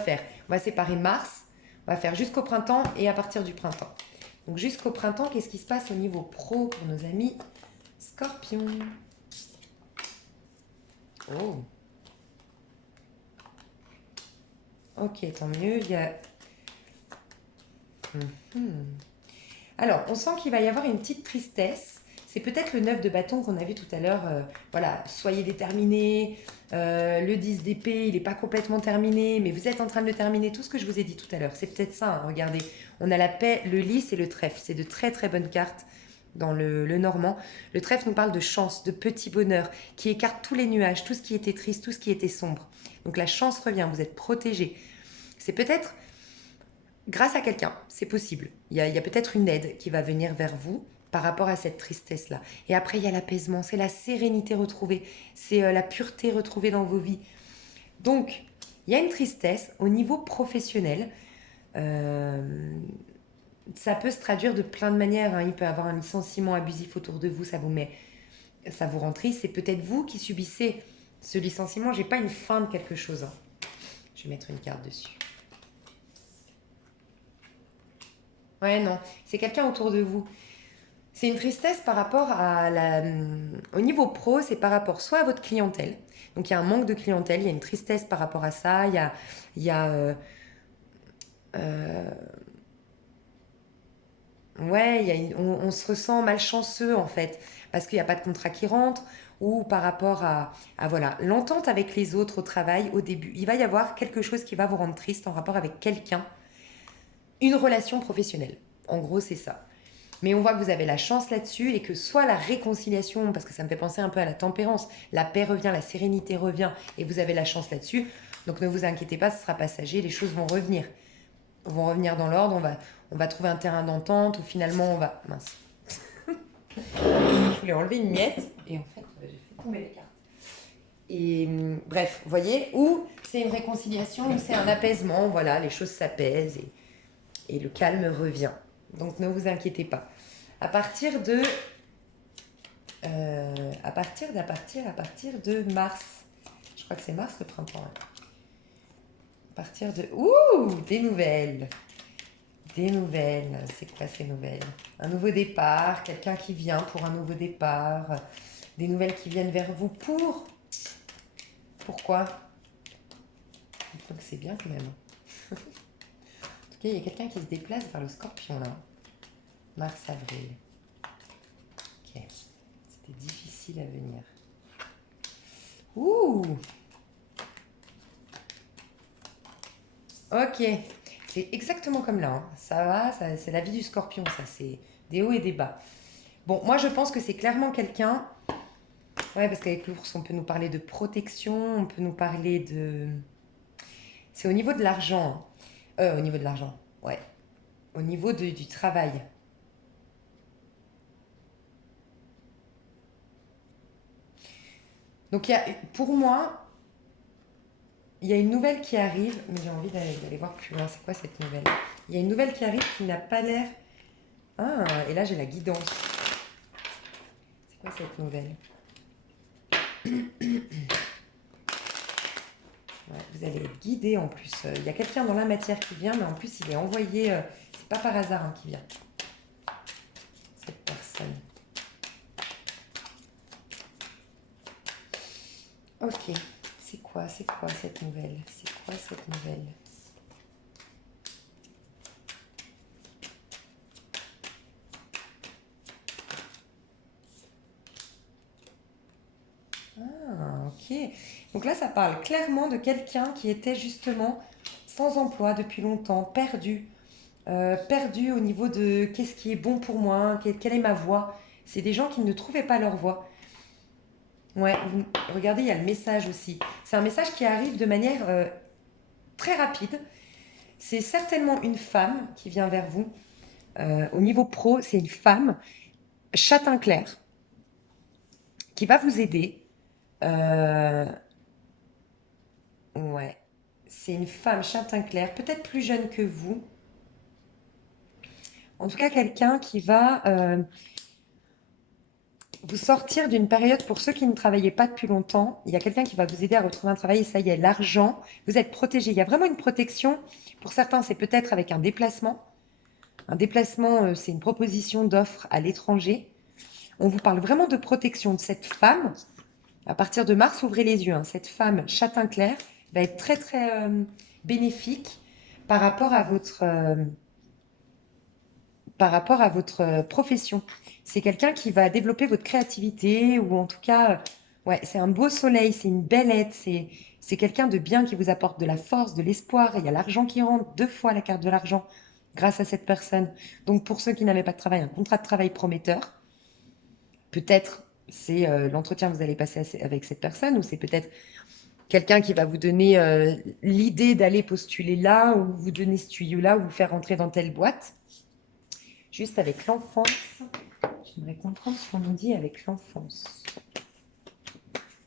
séparer mars. On va faire jusqu'au printemps et à partir du printemps. Donc jusqu'au printemps, qu'est-ce qui se passe au niveau pro pour nos amis Scorpions? Oh. Ok, tant mieux. Il y a... Alors, on sent qu'il va y avoir une petite tristesse. C'est peut-être le 9 de bâton qu'on a vu tout à l'heure. Voilà, soyez déterminés. Le 10 d'épée, il n'est pas complètement terminé, mais vous êtes en train de le terminer. Tout ce que je vous ai dit tout à l'heure, c'est peut-être ça. Hein, regardez, on a la paix, le lys et le trèfle. C'est de très très bonnes cartes dans le normand. Le trèfle nous parle de chance, de petit bonheur, qui écarte tous les nuages, tout ce qui était triste, tout ce qui était sombre. Donc la chance revient, vous êtes protégés. C'est peut-être grâce à quelqu'un, c'est possible. Il y a peut-être une aide qui va venir vers vous par rapport à cette tristesse-là. Et après, il y a l'apaisement, c'est la sérénité retrouvée, c'est la pureté retrouvée dans vos vies. Donc, il y a une tristesse au niveau professionnel. Euh, Ça peut se traduire de plein de manières, hein. Il peut y avoir un licenciement abusif autour de vous, ça vous rend triste. C'est peut-être vous qui subissez ce licenciement. J'ai pas une fin de quelque chose, hein. Je vais mettre une carte dessus. Ouais, non, c'est quelqu'un autour de vous. C'est une tristesse par rapport au niveau pro, c'est par rapport soit à votre clientèle. Donc il y a un manque de clientèle, il y a une tristesse par rapport à ça. Il y a euh, ouais, on se ressent malchanceux en fait, parce qu'il n'y a pas de contrat qui rentre, ou par rapport à voilà, l'entente avec les autres au travail, au début. Il va y avoir quelque chose qui va vous rendre triste en rapport avec quelqu'un, une relation professionnelle. En gros, c'est ça. Mais on voit que vous avez la chance là-dessus et que soit la réconciliation, parce que ça me fait penser un peu à la tempérance, la paix revient, la sérénité revient et vous avez la chance là-dessus. Donc ne vous inquiétez pas, ce sera passager, les choses vont revenir. Vont revenir dans l'ordre, on va trouver un terrain d'entente ou finalement on va... Mince. Je voulais enlever une miette et en fait j'ai fait tomber les cartes. Et bref, vous voyez, ou c'est une réconciliation ou c'est un apaisement, voilà, les choses s'apaisent et le calme revient. Donc ne vous inquiétez pas. À partir de à partir de mars. Je crois que c'est mars le printemps. Hein. À partir de des nouvelles. Des nouvelles. C'est quoi ces nouvelles? Un nouveau départ, quelqu'un qui vient pour un nouveau départ, des nouvelles qui viennent vers vous pour pourquoi? Donc c'est bien quand même. En tout cas, il y a quelqu'un qui se déplace vers le Scorpion là. Mars-avril. Ok. C'était difficile à venir. Ouh. Ok. C'est exactement comme là. Hein. Ça va, c'est la vie du Scorpion, ça. C'est des hauts et des bas. Bon, moi je pense que c'est clairement quelqu'un. Ouais, parce qu'avec l'ours, on peut nous parler de protection, on peut nous parler de. C'est au niveau de l'argent. Hein. Au niveau de l'argent, ouais. Au niveau du travail. Donc, pour moi, il y a une nouvelle qui arrive, mais j'ai envie d'aller voir plus loin. C'est quoi cette nouvelle? Il y a une nouvelle qui arrive qui n'a pas l'air. Ah, et là j'ai la guidance. C'est quoi cette nouvelle? Ouais, vous allez être guidé en plus. Il y a quelqu'un dans la matière qui vient, mais en plus il est envoyé. C'est pas par hasard hein, qui vient. Cette personne. Ok. C'est quoi cette nouvelle? C'est quoi cette nouvelle? Ah, ok. Donc là, ça parle clairement de quelqu'un qui était justement sans emploi depuis longtemps, perdu, perdus au niveau de qu'est-ce qui est bon pour moi, quelle est ma voie. C'est des gens qui ne trouvaient pas leur voie. Ouais, regardez, il y a le message aussi. C'est un message qui arrive de manière très rapide. C'est certainement une femme qui vient vers vous. Au niveau pro, c'est une femme châtain clair qui va vous aider. Euh, ouais, c'est une femme châtain clair, peut-être plus jeune que vous. En tout cas, quelqu'un qui va vous sortir d'une période, pour ceux qui ne travaillaient pas depuis longtemps, il y a quelqu'un qui va vous aider à retrouver un travail et ça y est, l'argent, vous êtes protégé. Il y a vraiment une protection. Pour certains, c'est peut-être avec un déplacement. Un déplacement, c'est une proposition d'offre à l'étranger. On vous parle vraiment de protection de cette femme. À partir de mars, ouvrez les yeux, hein. Cette femme châtain clair va être très très bénéfique par rapport à votre profession. C'est quelqu'un qui va développer votre créativité ou en tout cas, ouais, c'est un beau soleil, c'est une belle aide, c'est quelqu'un de bien qui vous apporte de la force, de l'espoir. Il y a l'argent qui rentre, 2 fois la carte de l'argent grâce à cette personne. Donc pour ceux qui n'avaient pas de travail, un contrat de travail prometteur, peut-être c'est l'entretien que vous allez passer avec cette personne ou c'est peut-être quelqu'un qui va vous donner l'idée d'aller postuler là ou vous donner ce tuyau-là ou vous faire rentrer dans telle boîte. Juste avec l'enfance, j'aimerais comprendre ce qu'on nous dit avec l'enfance.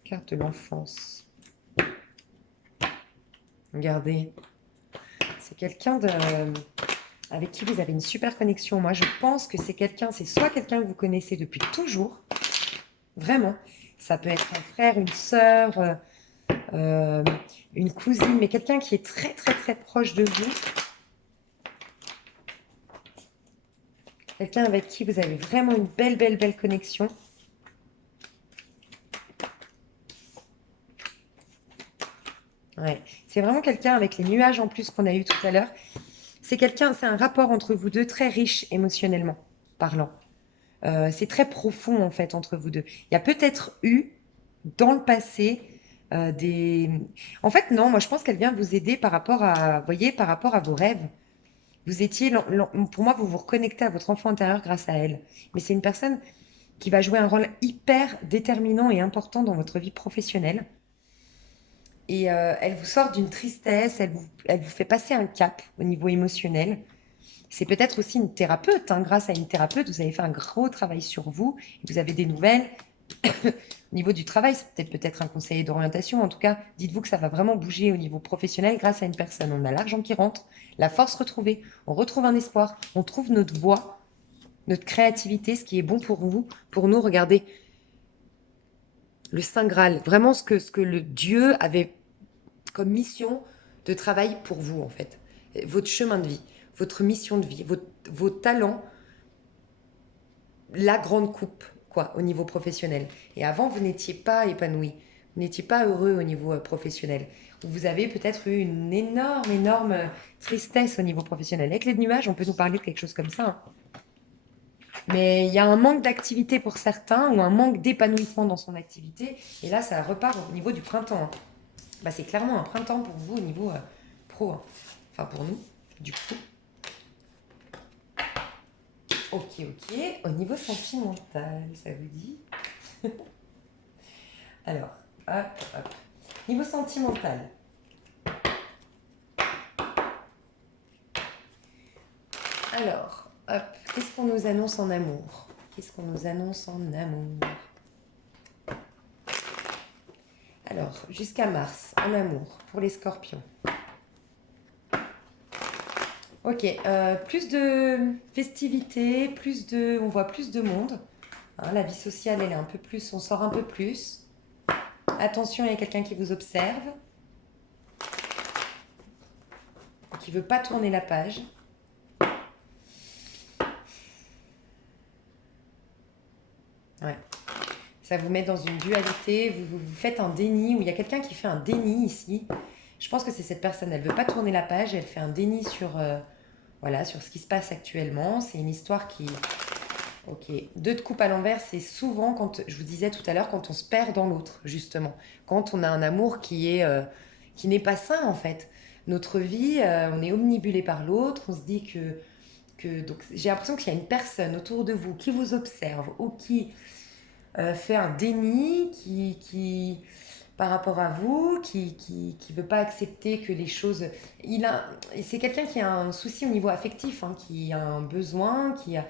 Carte de l'enfance. Regardez, c'est quelqu'un avec qui vous avez une super connexion. Moi, je pense que c'est quelqu'un, c'est soit quelqu'un que vous connaissez depuis toujours, vraiment. Ça peut être un frère, une sœur, une cousine, mais quelqu'un qui est très, très, très proche de vous. Quelqu'un avec qui vous avez vraiment une belle, belle, belle connexion. Ouais. C'est vraiment quelqu'un avec les nuages en plus qu'on a eu tout à l'heure. C'est quelqu'un, c'est un rapport entre vous deux très riche émotionnellement parlant. C'est très profond en fait entre vous deux. Il y a peut-être eu dans le passé des... En fait, non, moi je pense qu'elle vient vous aider par rapport à, vous voyez, par rapport à vos rêves. Vous étiez, pour moi, vous vous reconnectez à votre enfant intérieur grâce à elle. Mais c'est une personne qui va jouer un rôle hyper déterminant et important dans votre vie professionnelle. Et elle vous sort d'une tristesse, elle vous fait passer un cap au niveau émotionnel. C'est peut-être aussi une thérapeute, hein. Grâce à une thérapeute, vous avez fait un gros travail sur vous, et vous avez des nouvelles. Au niveau du travail, c'est peut-être un conseiller d'orientation. En tout cas, dites-vous que ça va vraiment bouger au niveau professionnel grâce à une personne. On a l'argent qui rentre, la force retrouvée, on retrouve un espoir, on trouve notre voie, notre créativité, ce qui est bon pour vous, pour nous. Regardez, le Saint Graal, vraiment ce que le Dieu avait comme mission de travail pour vous, en fait. Votre chemin de vie, votre mission de vie, vos talents, la grande coupe, quoi, au niveau professionnel. Et avant, vous n'étiez pas épanoui, vous n'étiez pas heureux au niveau professionnel. Vous avez peut-être eu une énorme, énorme tristesse au niveau professionnel. Avec les nuages, on peut nous parler de quelque chose comme ça, hein. Mais il y a un manque d'activité pour certains ou un manque d'épanouissement dans son activité. Et là, ça repart au niveau du printemps, hein. Bah, c'est clairement un printemps pour vous au niveau pro, hein. Enfin, pour nous, du coup. Ok, ok. Au niveau sentimental, ça vous dit? Alors, hop, hop. Niveau sentimental. Alors, hop. Qu'est-ce qu'on nous annonce en amour? Qu'est-ce qu'on nous annonce en amour? Alors, jusqu'à mars, en amour, pour les scorpions. Ok, plus de festivités, on voit plus de monde. Hein, la vie sociale, elle est un peu plus, on sort un peu plus. Attention, il y a quelqu'un qui vous observe, qui veut pas tourner la page. Ouais. Ça vous met dans une dualité, vous faites un déni, ou il y a quelqu'un qui fait un déni ici. Je pense que c'est cette personne, elle veut pas tourner la page, elle fait un déni sur, voilà, sur ce qui se passe actuellement. C'est une histoire qui... Ok, 2 de coupe à l'envers, c'est souvent quand, je vous disais tout à l'heure, quand on se perd dans l'autre, justement. Quand on a un amour qui n'est pas sain, en fait. notre vie, on est omnibulé par l'autre, on se dit donc j'ai l'impression qu'il y a une personne autour de vous qui vous observe ou qui fait un déni, par rapport à vous, qui veut pas accepter que les choses... C'est quelqu'un qui a un souci au niveau affectif, hein, qui a un besoin, qui a...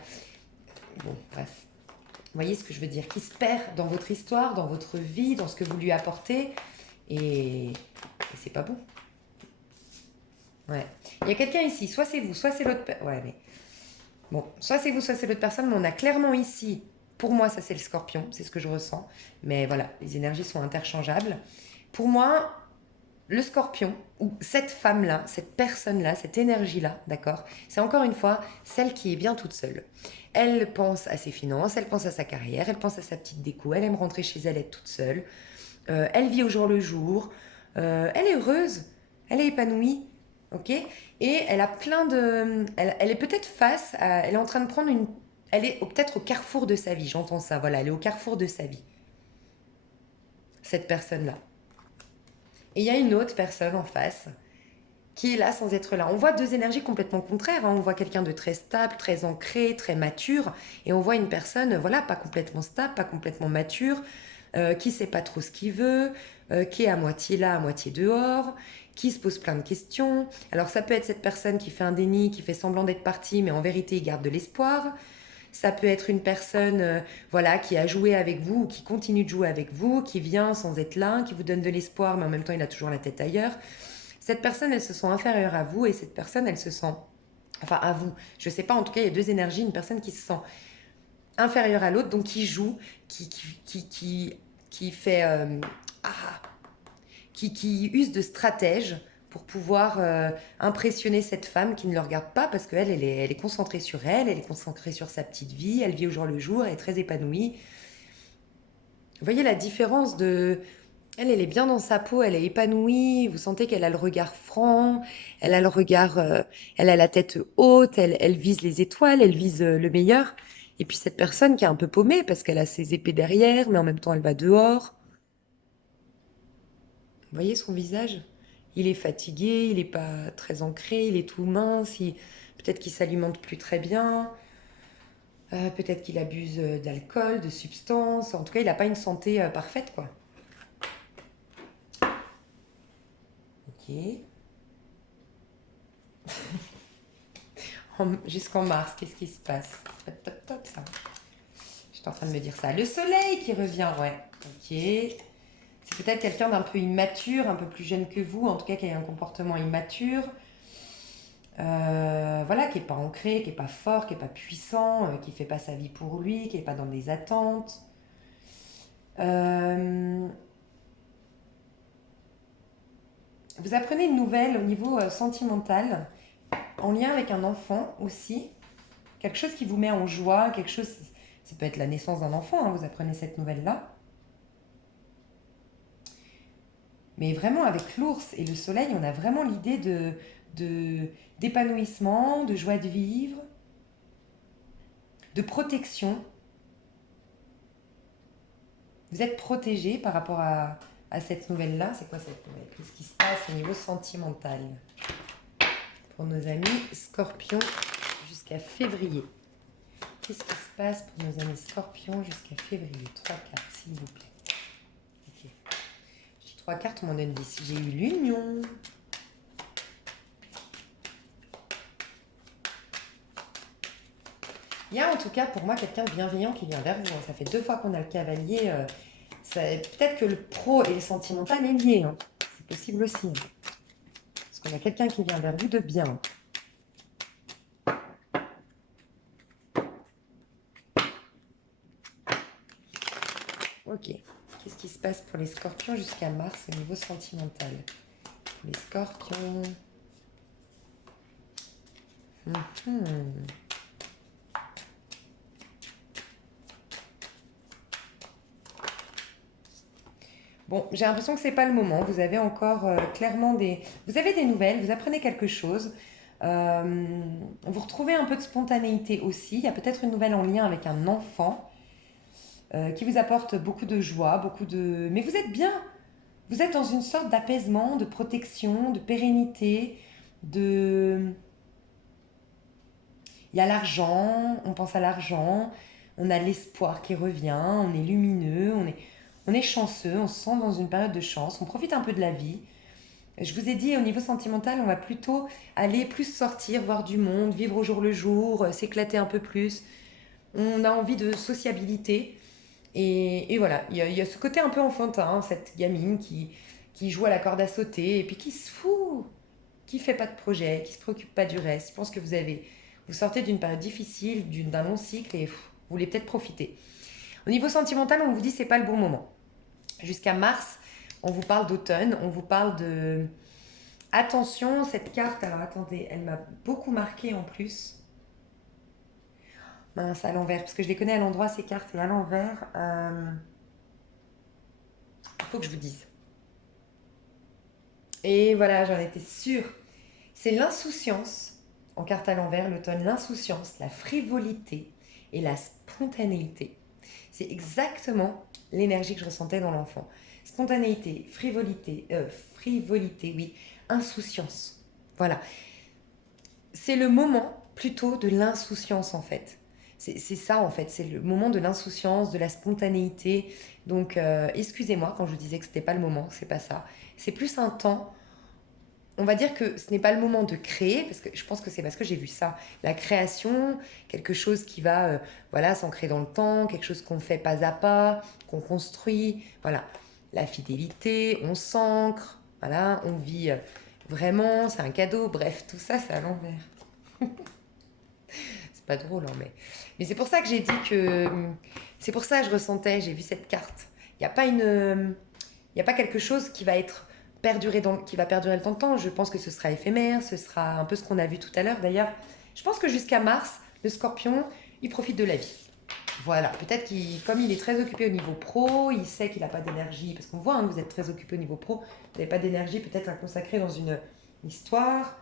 Bon, bref. Vous voyez ce que je veux dire? Qui se perd dans votre histoire, dans votre vie, dans ce que vous lui apportez. Et c'est pas bon. Ouais. Il y a quelqu'un ici, soit c'est vous, soit c'est l'autre... Ouais, mais... Bon, soit c'est vous, soit c'est l'autre personne, mais on a clairement ici... Pour moi, ça c'est le scorpion, c'est ce que je ressens. Mais voilà, les énergies sont interchangeables. Pour moi, le scorpion, ou cette femme-là, cette personne-là, cette énergie-là, d'accord, c'est encore une fois celle qui est bien toute seule. Elle pense à ses finances, elle pense à sa carrière, elle pense à sa petite déco, elle aime rentrer chez elle, être toute seule. Elle vit au jour le jour, elle est heureuse, elle est épanouie, ok. Et elle a plein de... Elle est peut-être elle est en train de prendre une... Elle est peut-être au carrefour de sa vie, j'entends ça, voilà, elle est au carrefour de sa vie, cette personne-là. Et il y a une autre personne en face qui est là sans être là. On voit deux énergies complètement contraires, hein. On voit quelqu'un de très stable, très ancré, très mature, et on voit une personne, voilà, pas complètement stable, pas complètement mature, qui sait pas trop ce qu'il veut, qui est à moitié là, à moitié dehors, qui se pose plein de questions. Alors ça peut être cette personne qui fait un déni, qui fait semblant d'être partie, mais en vérité il garde de l'espoir. Ça peut être une personne, voilà, qui a joué avec vous ou qui continue de jouer avec vous, qui vient sans être là, qui vous donne de l'espoir, mais en même temps il a toujours la tête ailleurs. Cette personne, elle se sent inférieure à vous et cette personne, elle se sent, enfin à vous. Je sais pas, en tout cas, il y a deux énergies. Une personne qui se sent inférieure à l'autre, donc qui joue, qui fait, ah, qui use de stratèges pour pouvoir impressionner cette femme qui ne le regarde pas parce qu'elle, elle est concentrée sur elle, elle est concentrée sur sa petite vie, elle vit au jour le jour, elle est très épanouie. Vous voyez la différence de... elle est bien dans sa peau, elle est épanouie, vous sentez qu'elle a le regard franc, elle a le regard, elle a la tête haute, elle vise les étoiles, elle vise le meilleur. Et puis cette personne qui est un peu paumée parce qu'elle a ses épées derrière, mais en même temps elle va dehors. Vous voyez son visage? Il est fatigué, il n'est pas très ancré, il est tout mince, peut-être qu'il s'alimente plus très bien, peut-être qu'il abuse d'alcool, de substances. En tout cas, il n'a pas une santé parfaite, quoi. Ok. Jusqu'en mars, qu'est-ce qui se passe? C'est pas top top ça. J'étais en train de me dire ça. Le soleil qui revient, ouais. Ok. C'est peut-être quelqu'un d'un peu immature, un peu plus jeune que vous, en tout cas qui a un comportement immature. Voilà, qui n'est pas ancré, qui n'est pas fort, qui n'est pas puissant, qui ne fait pas sa vie pour lui, qui n'est pas dans des attentes. Euh, Vous apprenez une nouvelle au niveau sentimental, en lien avec un enfant aussi. Quelque chose qui vous met en joie, quelque chose... Ça peut être la naissance d'un enfant, hein, vous apprenez cette nouvelle-là. Mais vraiment, avec l'ours et le soleil, on a vraiment l'idée d'épanouissement, de joie de vivre, de protection. Vous êtes protégé par rapport à cette nouvelle-là. C'est quoi cette nouvelle? Qu'est-ce qui se passe au niveau sentimental pour nos amis scorpions jusqu'à février? Qu'est-ce qui se passe pour nos amis scorpions jusqu'à février? 3 cartes, s'il vous plaît. Ok. J'ai 3 cartes, on m'en donne 10. J'ai eu l'union. Il y a en tout cas pour moi quelqu'un de bienveillant qui vient vers vous. Ça fait 2 fois qu'on a le cavalier. Peut-être que le pro et le sentimental est lié, hein. C'est possible aussi, hein. Parce qu'on a quelqu'un qui vient vers vous de bien. Ok. Qu'est-ce qui se passe pour les scorpions jusqu'à mars au niveau sentimental? Pour les scorpions. Bon, j'ai l'impression que c'est pas le moment. Vous avez encore clairement des... Vous avez des nouvelles, vous apprenez quelque chose. Vous retrouvez un peu de spontanéité aussi. Il y a peut-être une nouvelle en lien avec un enfant qui vous apporte beaucoup de joie, beaucoup de... Mais vous êtes bien. Vous êtes dans une sorte d'apaisement, de protection, de pérennité, de... Il y a l'argent, on pense à l'argent, on a l'espoir qui revient, on est lumineux, on est chanceux, on se sent dans une période de chance, on profite un peu de la vie. Je vous ai dit, au niveau sentimental, on va plutôt aller plus sortir, voir du monde, vivre au jour le jour, s'éclater un peu plus. On a envie de sociabilité. Et voilà, il y a ce côté un peu enfantin, hein, cette gamine qui joue à la corde à sauter et puis qui se fout, qui fait pas de projet, qui se préoccupe pas du reste. Je pense que vous sortez d'une période difficile, d'un long cycle et vous voulez peut-être profiter. Au niveau sentimental, on vous dit c'est pas le bon moment. Jusqu'à mars, on vous parle d'automne, on vous parle de... Attention, cette carte, alors attendez, elle m'a beaucoup marqué en plus. Mince, à l'envers, parce que je les connais à l'endroit, ces cartes, et à l'envers, il faut que je vous dise. Et voilà, j'en étais sûre. C'est l'insouciance, en carte à l'envers, l'automne, l'insouciance, la frivolité et la spontanéité. C'est exactement l'énergie que je ressentais dans l'enfant. Spontanéité, frivolité, oui, insouciance. Voilà. C'est le moment plutôt de l'insouciance en fait. C'est ça en fait, c'est le moment de l'insouciance, de la spontanéité. Donc excusez-moi quand je vous disais que c'était pas le moment, c'est pas ça. C'est plus un temps. On va dire que ce n'est pas le moment de créer, parce que je pense que c'est parce que j'ai vu ça. La création, quelque chose qui va voilà, s'ancrer dans le temps, quelque chose qu'on fait pas à pas, qu'on construit. Voilà. La fidélité, on s'ancre, voilà, on vit vraiment, c'est un cadeau. Bref, tout ça, c'est à l'envers. C'est pas drôle, hein, mais c'est pour ça que j'ai dit que. C'est pour ça que je ressentais, j'ai vu cette carte. Il n'y a pas une. Il n'y a pas quelque chose qui va être qui va perdurer le temps. Je pense que ce sera éphémère, ce sera un peu ce qu'on a vu tout à l'heure. D'ailleurs, je pense que jusqu'à mars, le scorpion, il profite de la vie. Voilà, peut-être comme il est très occupé au niveau pro, il sait qu'il n'a pas d'énergie, parce qu'on voit hein, que vous êtes très occupé au niveau pro, vous n'avez pas d'énergie peut-être à consacrer dans une histoire.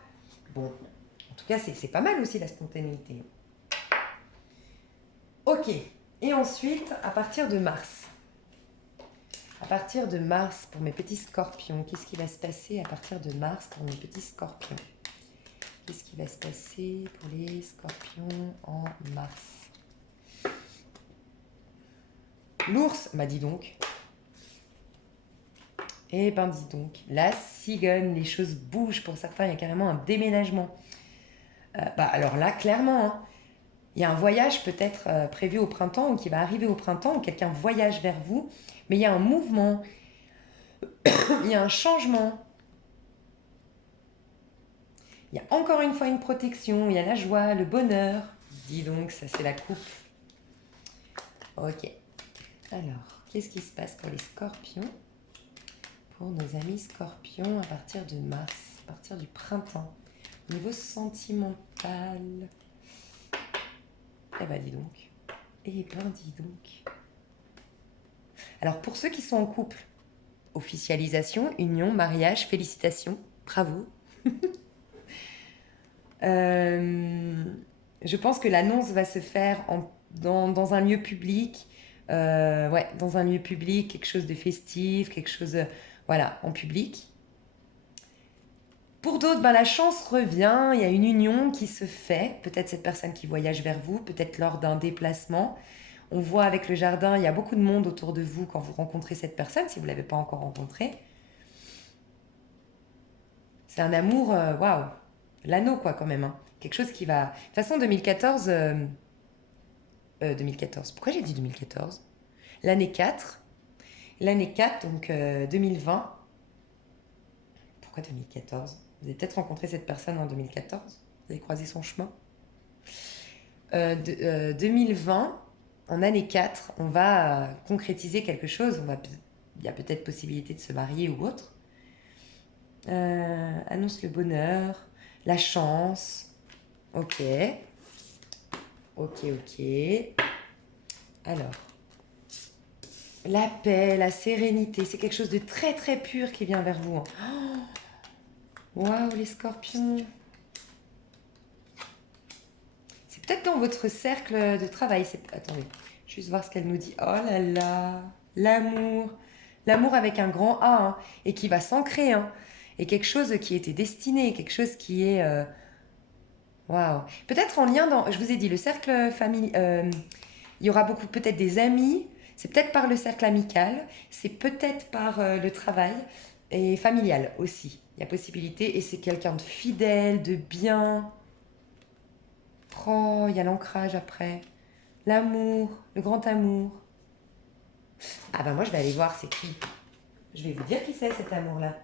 Bon, en tout cas, c'est pas mal aussi la spontanéité. Ok, et ensuite, à partir de mars. À partir de mars, pour mes petits scorpions, qu'est-ce qui va se passer à partir de mars pour mes petits scorpions? Qu'est-ce qui va se passer pour les scorpions en mars? L'ours, bah dis donc. Eh ben dis donc, la cigogne, les choses bougent pour certains, il y a carrément un déménagement. Bah alors là, clairement, hein, il y a un voyage peut-être prévu au printemps ou qui va arriver au printemps, ou quelqu'un voyage vers vous, mais il y a un mouvement, il y a un changement. Il y a encore une fois une protection, il y a la joie, le bonheur. Dis donc, ça c'est la coupe. Ok. Alors, qu'est-ce qui se passe pour les scorpions? Pour nos amis scorpions à partir de mars, à partir du printemps. Au niveau sentimental. Eh ben dis donc. Eh ben dis donc. Alors pour ceux qui sont en couple, officialisation, union, mariage, félicitations, bravo. Je pense que l'annonce va se faire dans un lieu public. Ouais, dans un lieu public, quelque chose de festif, quelque chose, voilà, en public. Pour d'autres, ben, la chance revient, il y a une union qui se fait, peut-être cette personne qui voyage vers vous, peut-être lors d'un déplacement. On voit avec le jardin, il y a beaucoup de monde autour de vous quand vous rencontrez cette personne, si vous ne l'avez pas encore rencontrée. C'est un amour, waouh, l'anneau quoi quand même. Hein. Quelque chose qui va... De toute façon, 2014... 2014, pourquoi j'ai dit 2014? L'année 4. L'année 4, donc 2020. Pourquoi 2014? Vous avez peut-être rencontré cette personne en 2014. Vous avez croisé son chemin. 2020, en année 4, on va concrétiser quelque chose. Il y a peut-être possibilité de se marier ou autre. Annonce le bonheur, la chance. Ok. Ok. Alors, la paix, la sérénité, c'est quelque chose de très très pur qui vient vers vous. Waouh, les scorpions. C'est peut-être dans votre cercle de travail. Attendez, juste voir ce qu'elle nous dit. Oh là là, l'amour, L'amour avec un grand A, hein, et qui va s'ancrer, hein, et quelque chose qui était destiné, quelque chose qui est... Waouh. Peut-être en lien dans... Je vous ai dit, le cercle familial... il y aura beaucoup, peut-être des amis, c'est peut-être par le cercle amical, c'est peut-être par le travail, et familial aussi. Il y a possibilité, et c'est quelqu'un de fidèle, de bien. Oh, il y a l'ancrage après. L'amour, le grand amour. Ah ben moi je vais aller voir c'est qui. Je vais vous dire qui c'est cet amour-là.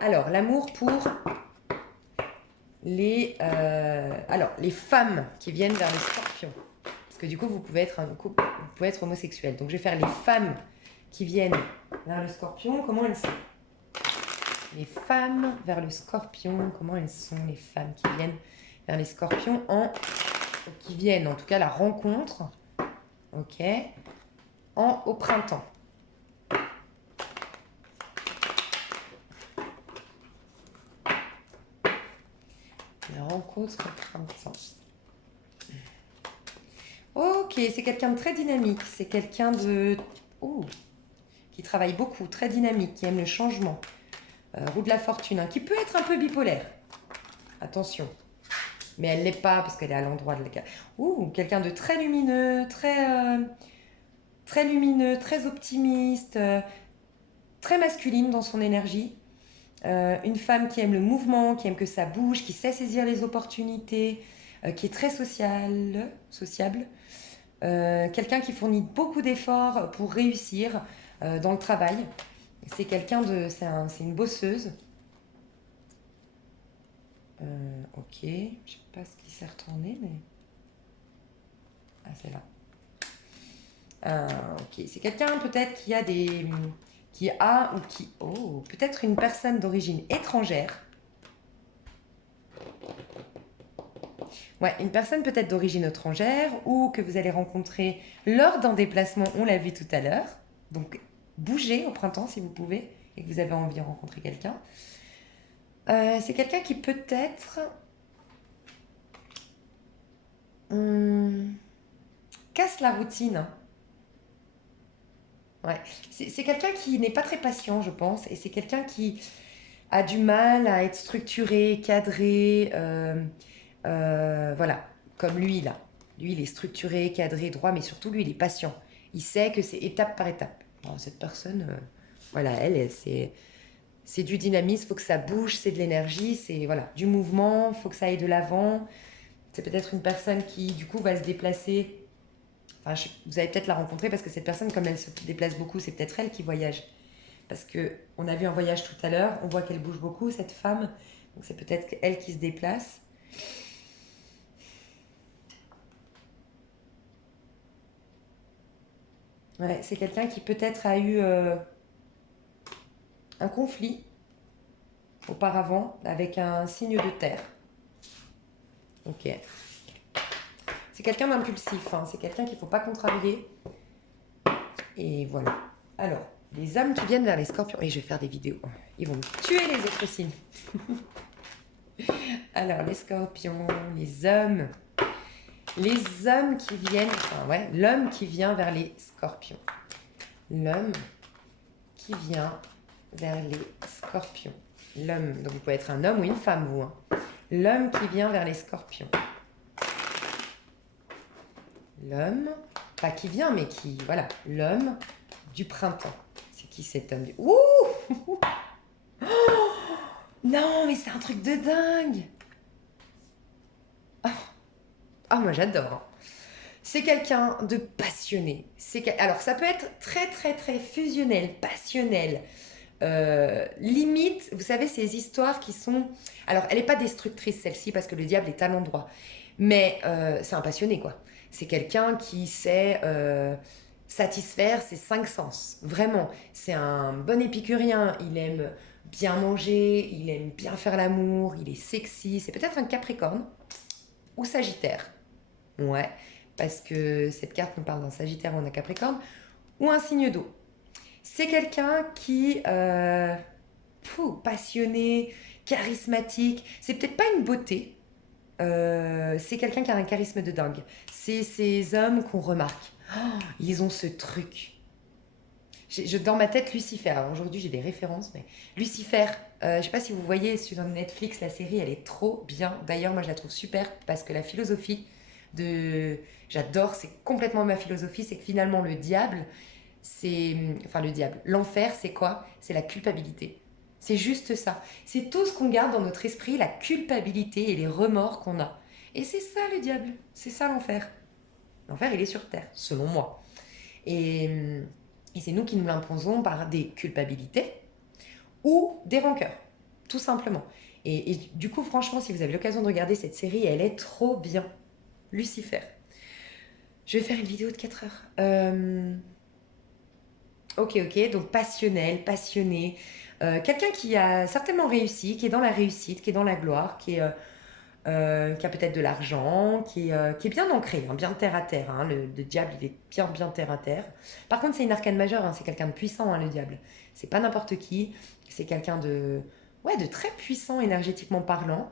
Alors, l'amour pour les femmes qui viennent vers les scorpions. Parce que du coup, vous pouvez être un couple, vous pouvez être homosexuel. Donc, je vais faire les femmes qui viennent vers le scorpion. Comment elles sont? Les femmes vers le scorpion. Comment elles sont, les femmes qui viennent vers les scorpions qui viennent, en tout cas, la rencontre. Ok. Au printemps. La rencontre au printemps. Ok, c'est quelqu'un de très dynamique. C'est quelqu'un de... qui travaille beaucoup, très dynamique, qui aime le changement. Roue de la fortune, hein, qui peut être un peu bipolaire. Attention. Mais elle ne l'est pas parce qu'elle est à l'endroit de la... quelqu'un de très lumineux, très optimiste, très masculine dans son énergie. Une femme qui aime le mouvement, qui aime que ça bouge, qui sait saisir les opportunités, qui est très sociable. Quelqu'un qui fournit beaucoup d'efforts pour réussir dans le travail. C'est quelqu'un de... C'est une bosseuse. Ok, je ne sais pas ce qui s'est retourné, mais... Ah, c'est là. Ok, c'est quelqu'un peut-être qui a des... peut-être une personne d'origine étrangère. Ouais, une personne peut-être d'origine étrangère ou que vous allez rencontrer lors d'un déplacement, on l'a vu tout à l'heure. Donc, bougez au printemps si vous pouvez et que vous avez envie de rencontrer quelqu'un. C'est quelqu'un qui peut-être casse la routine. Ouais. C'est quelqu'un qui n'est pas très patient, je pense, et c'est quelqu'un qui a du mal à être structuré, cadré, voilà, comme lui là. Lui, il est structuré, cadré, droit, mais surtout lui, il est patient. Il sait que c'est étape par étape. Alors, cette personne, voilà, c'est du dynamisme, il faut que ça bouge, c'est de l'énergie, c'est voilà, du mouvement, il faut que ça aille de l'avant. C'est peut-être une personne qui, du coup, va se déplacer. Enfin, vous allez peut-être la rencontrer parce que cette personne, comme elle se déplace beaucoup, c'est peut-être elle qui voyage. Parce qu'on a vu un voyage tout à l'heure, on voit qu'elle bouge beaucoup, cette femme. Donc c'est peut-être elle qui se déplace. Ouais, c'est quelqu'un qui peut-être a eu un conflit auparavant avec un signe de terre. Ok. C'est quelqu'un d'impulsif, hein. C'est quelqu'un qu'il ne faut pas contrarier. Et voilà. Alors, les âmes qui viennent vers les scorpions. Et je vais faire des vidéos. Ils vont me tuer les autres signes. Alors, les scorpions, les hommes. Les hommes qui viennent... Enfin, ouais, l'homme qui vient vers les scorpions. L'homme qui vient vers les scorpions. L'homme, donc vous pouvez être un homme ou une femme, vous. Hein. L'homme qui vient vers les scorpions. L'homme, pas qui vient, mais qui, voilà, l'homme du printemps. C'est qui cet homme Ouh oh non, mais c'est un truc de dingue. Oh, moi j'adore. Hein. C'est quelqu'un de passionné. Alors ça peut être très très très fusionnel, passionnel. Limite, vous savez, ces histoires qui sont... Alors elle n'est pas destructrice celle-ci parce que le diable est à l'endroit. Mais c'est un passionné quoi. C'est quelqu'un qui sait satisfaire ses 5 sens. Vraiment. C'est un bon épicurien. Il aime bien manger, il aime bien faire l'amour, il est sexy. C'est peut-être un Capricorne ou Sagittaire. Ouais, parce que cette carte nous parle d'un Sagittaire ou d'un Capricorne, ou un signe d'eau. C'est quelqu'un qui, passionné, charismatique, c'est peut-être pas une beauté, c'est quelqu'un qui a un charisme de dingue. C'est ces hommes qu'on remarque. Oh, ils ont ce truc. Dans ma tête, Lucifer. Alors aujourd'hui, j'ai des références, mais Lucifer, je sais pas si vous voyez sur Netflix, la série, elle est trop bien. D'ailleurs, moi, je la trouve super parce que la philosophie de... J'adore, c'est complètement ma philosophie, c'est que finalement, le diable, c'est... Enfin, le diable. L'enfer, c'est quoi? C'est la culpabilité. C'est juste ça. C'est tout ce qu'on garde dans notre esprit, la culpabilité et les remords qu'on a. Et c'est ça le diable. C'est ça l'enfer. L'enfer, il est sur Terre, selon moi. Et, et c'est nous qui nous l'imposons par des culpabilités ou des rancœurs, tout simplement. Et du coup, franchement, si vous avez l'occasion de regarder cette série, elle est trop bien. Lucifer. Je vais faire une vidéo de 4 heures. Ok, donc passionnel, passionné. Quelqu'un qui a certainement réussi, qui est dans la réussite, qui est dans la gloire, qui a peut-être de l'argent, qui est bien ancré, hein, bien terre à terre. Hein. Le diable, il est bien terre à terre. Par contre, c'est une arcane majeure, hein, c'est quelqu'un de puissant, hein, le diable. C'est pas n'importe qui, c'est quelqu'un ouais, de très puissant énergétiquement parlant.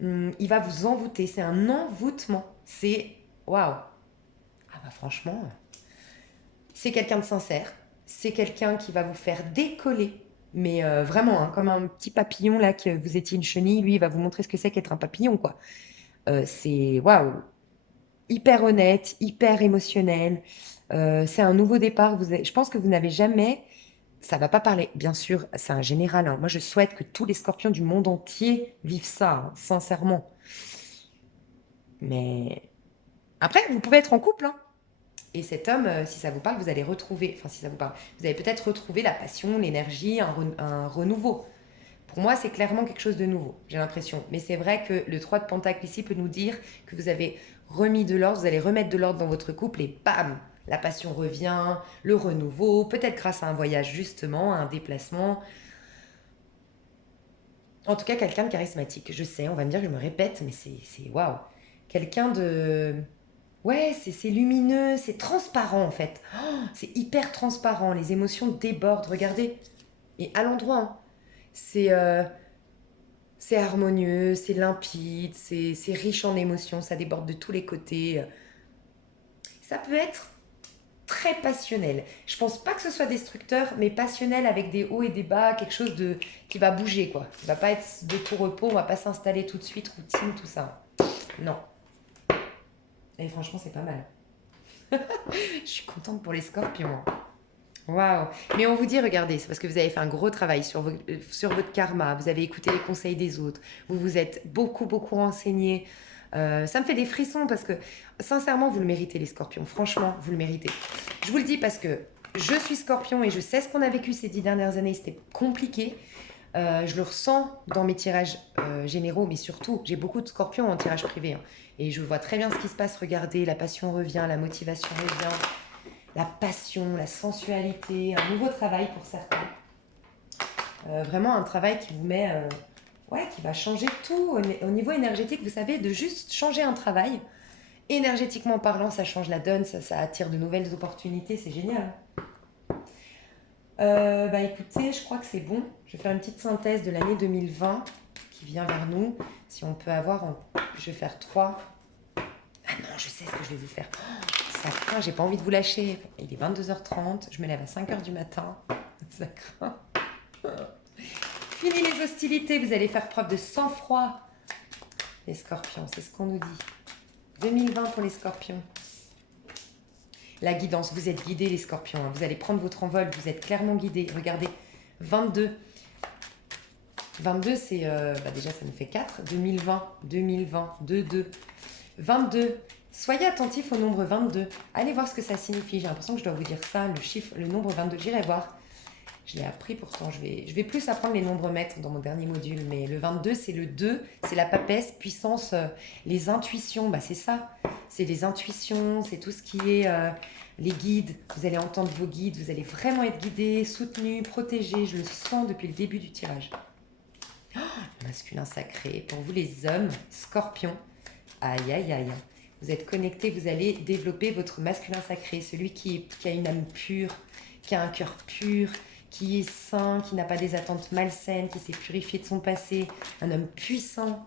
Il va vous envoûter, c'est un envoûtement. C'est waouh. Ah bah franchement, c'est quelqu'un de sincère, c'est quelqu'un qui va vous faire décoller. Mais vraiment, hein, comme un petit papillon là, que vous étiez une chenille, lui, il va vous montrer ce que c'est qu'être un papillon, quoi. C'est waouh, hyper honnête, hyper émotionnel. C'est un nouveau départ. Je pense que vous n'avez jamais. Ça va pas parler, bien sûr, c'est un général. Hein. Moi, je souhaite que tous les scorpions du monde entier vivent ça, hein, sincèrement. Mais après, vous pouvez être en couple. Hein. Et cet homme, si ça vous parle, vous allez retrouver. Enfin, si ça vous parle, vous allez peut-être retrouver la passion, l'énergie, un renouveau. Pour moi, c'est clairement quelque chose de nouveau, j'ai l'impression. Mais c'est vrai que le 3 de Pentacle ici peut nous dire que vous avez remis de l'ordre, vous allez remettre de l'ordre dans votre couple et bam, la passion revient, le renouveau, peut-être grâce à un voyage justement, à un déplacement. En tout cas, quelqu'un de charismatique. Je sais, on va me dire que je me répète, mais c'est waouh. Quelqu'un de... Ouais, c'est lumineux, c'est transparent en fait. Oh, c'est hyper transparent, les émotions débordent, regardez. Et à l'endroit, hein. C'est... C'est harmonieux, c'est limpide, c'est riche en émotions, ça déborde de tous les côtés. Ça peut être très passionnel. Je pense pas que ce soit destructeur, mais passionnel avec des hauts et des bas, quelque chose qui va bouger quoi. Il va pas être de tout repos, on va pas s'installer tout de suite, routine, tout ça. Non. Et franchement, c'est pas mal. Je suis contente pour les scorpions. Hein. Waouh! Mais on vous dit, regardez, c'est parce que vous avez fait un gros travail sur votre karma, vous avez écouté les conseils des autres, vous vous êtes beaucoup renseigné. Ça me fait des frissons parce que, sincèrement, vous le méritez, les scorpions. Franchement, vous le méritez. Je vous le dis parce que je suis scorpion et je sais ce qu'on a vécu ces 10 dernières années. C'était compliqué. Je le ressens dans mes tirages généraux, mais surtout, j'ai beaucoup de scorpions en tirage privé. Hein, et je vois très bien ce qui se passe. Regardez, la passion revient, la motivation revient. La passion, la sensualité, un nouveau travail pour certains. Vraiment un travail qui vous met, ouais, qui va changer tout au niveau énergétique. Vous savez, de juste changer un travail, énergétiquement parlant, ça change la donne, ça attire de nouvelles opportunités, c'est génial. Bah écoutez, je crois que c'est bon. Je vais faire une petite synthèse de l'année 2020 qui vient vers nous. Si on peut avoir, je vais faire 3. Ah non, je sais ce que je vais vous faire. Oh, ça craint, j'ai pas envie de vous lâcher. Il est 22h30, je me lève à 5h du matin. Ça craint. Fini les hostilités, vous allez faire preuve de sang-froid. Les scorpions, c'est ce qu'on nous dit. 2020 pour les scorpions. La guidance, vous êtes guidés les scorpions. Hein. Vous allez prendre votre envol, vous êtes clairement guidés. Regardez, 22. 22, c'est... bah déjà, ça nous fait 4. 2020, 2, 22. Soyez attentifs au nombre 22. Allez voir ce que ça signifie. J'ai l'impression que je dois vous dire ça, le nombre 22. J'irai voir. Je l'ai appris pourtant. Je vais plus apprendre les nombres maîtres dans mon dernier module. Mais le 22, c'est le 2. C'est la papesse, puissance, les intuitions. Bah, c'est ça. C'est les intuitions. C'est tout ce qui est les guides. Vous allez entendre vos guides. Vous allez vraiment être guidés, soutenus, protégés. Je le sens depuis le début du tirage. Oh, masculin sacré. Pour vous les hommes, scorpions. Aïe, aïe, aïe. Vous êtes connectés, vous allez développer votre masculin sacré, celui qui a une âme pure, qui a un cœur pur, qui est sain, qui n'a pas des attentes malsaines, qui s'est purifié de son passé, un homme puissant.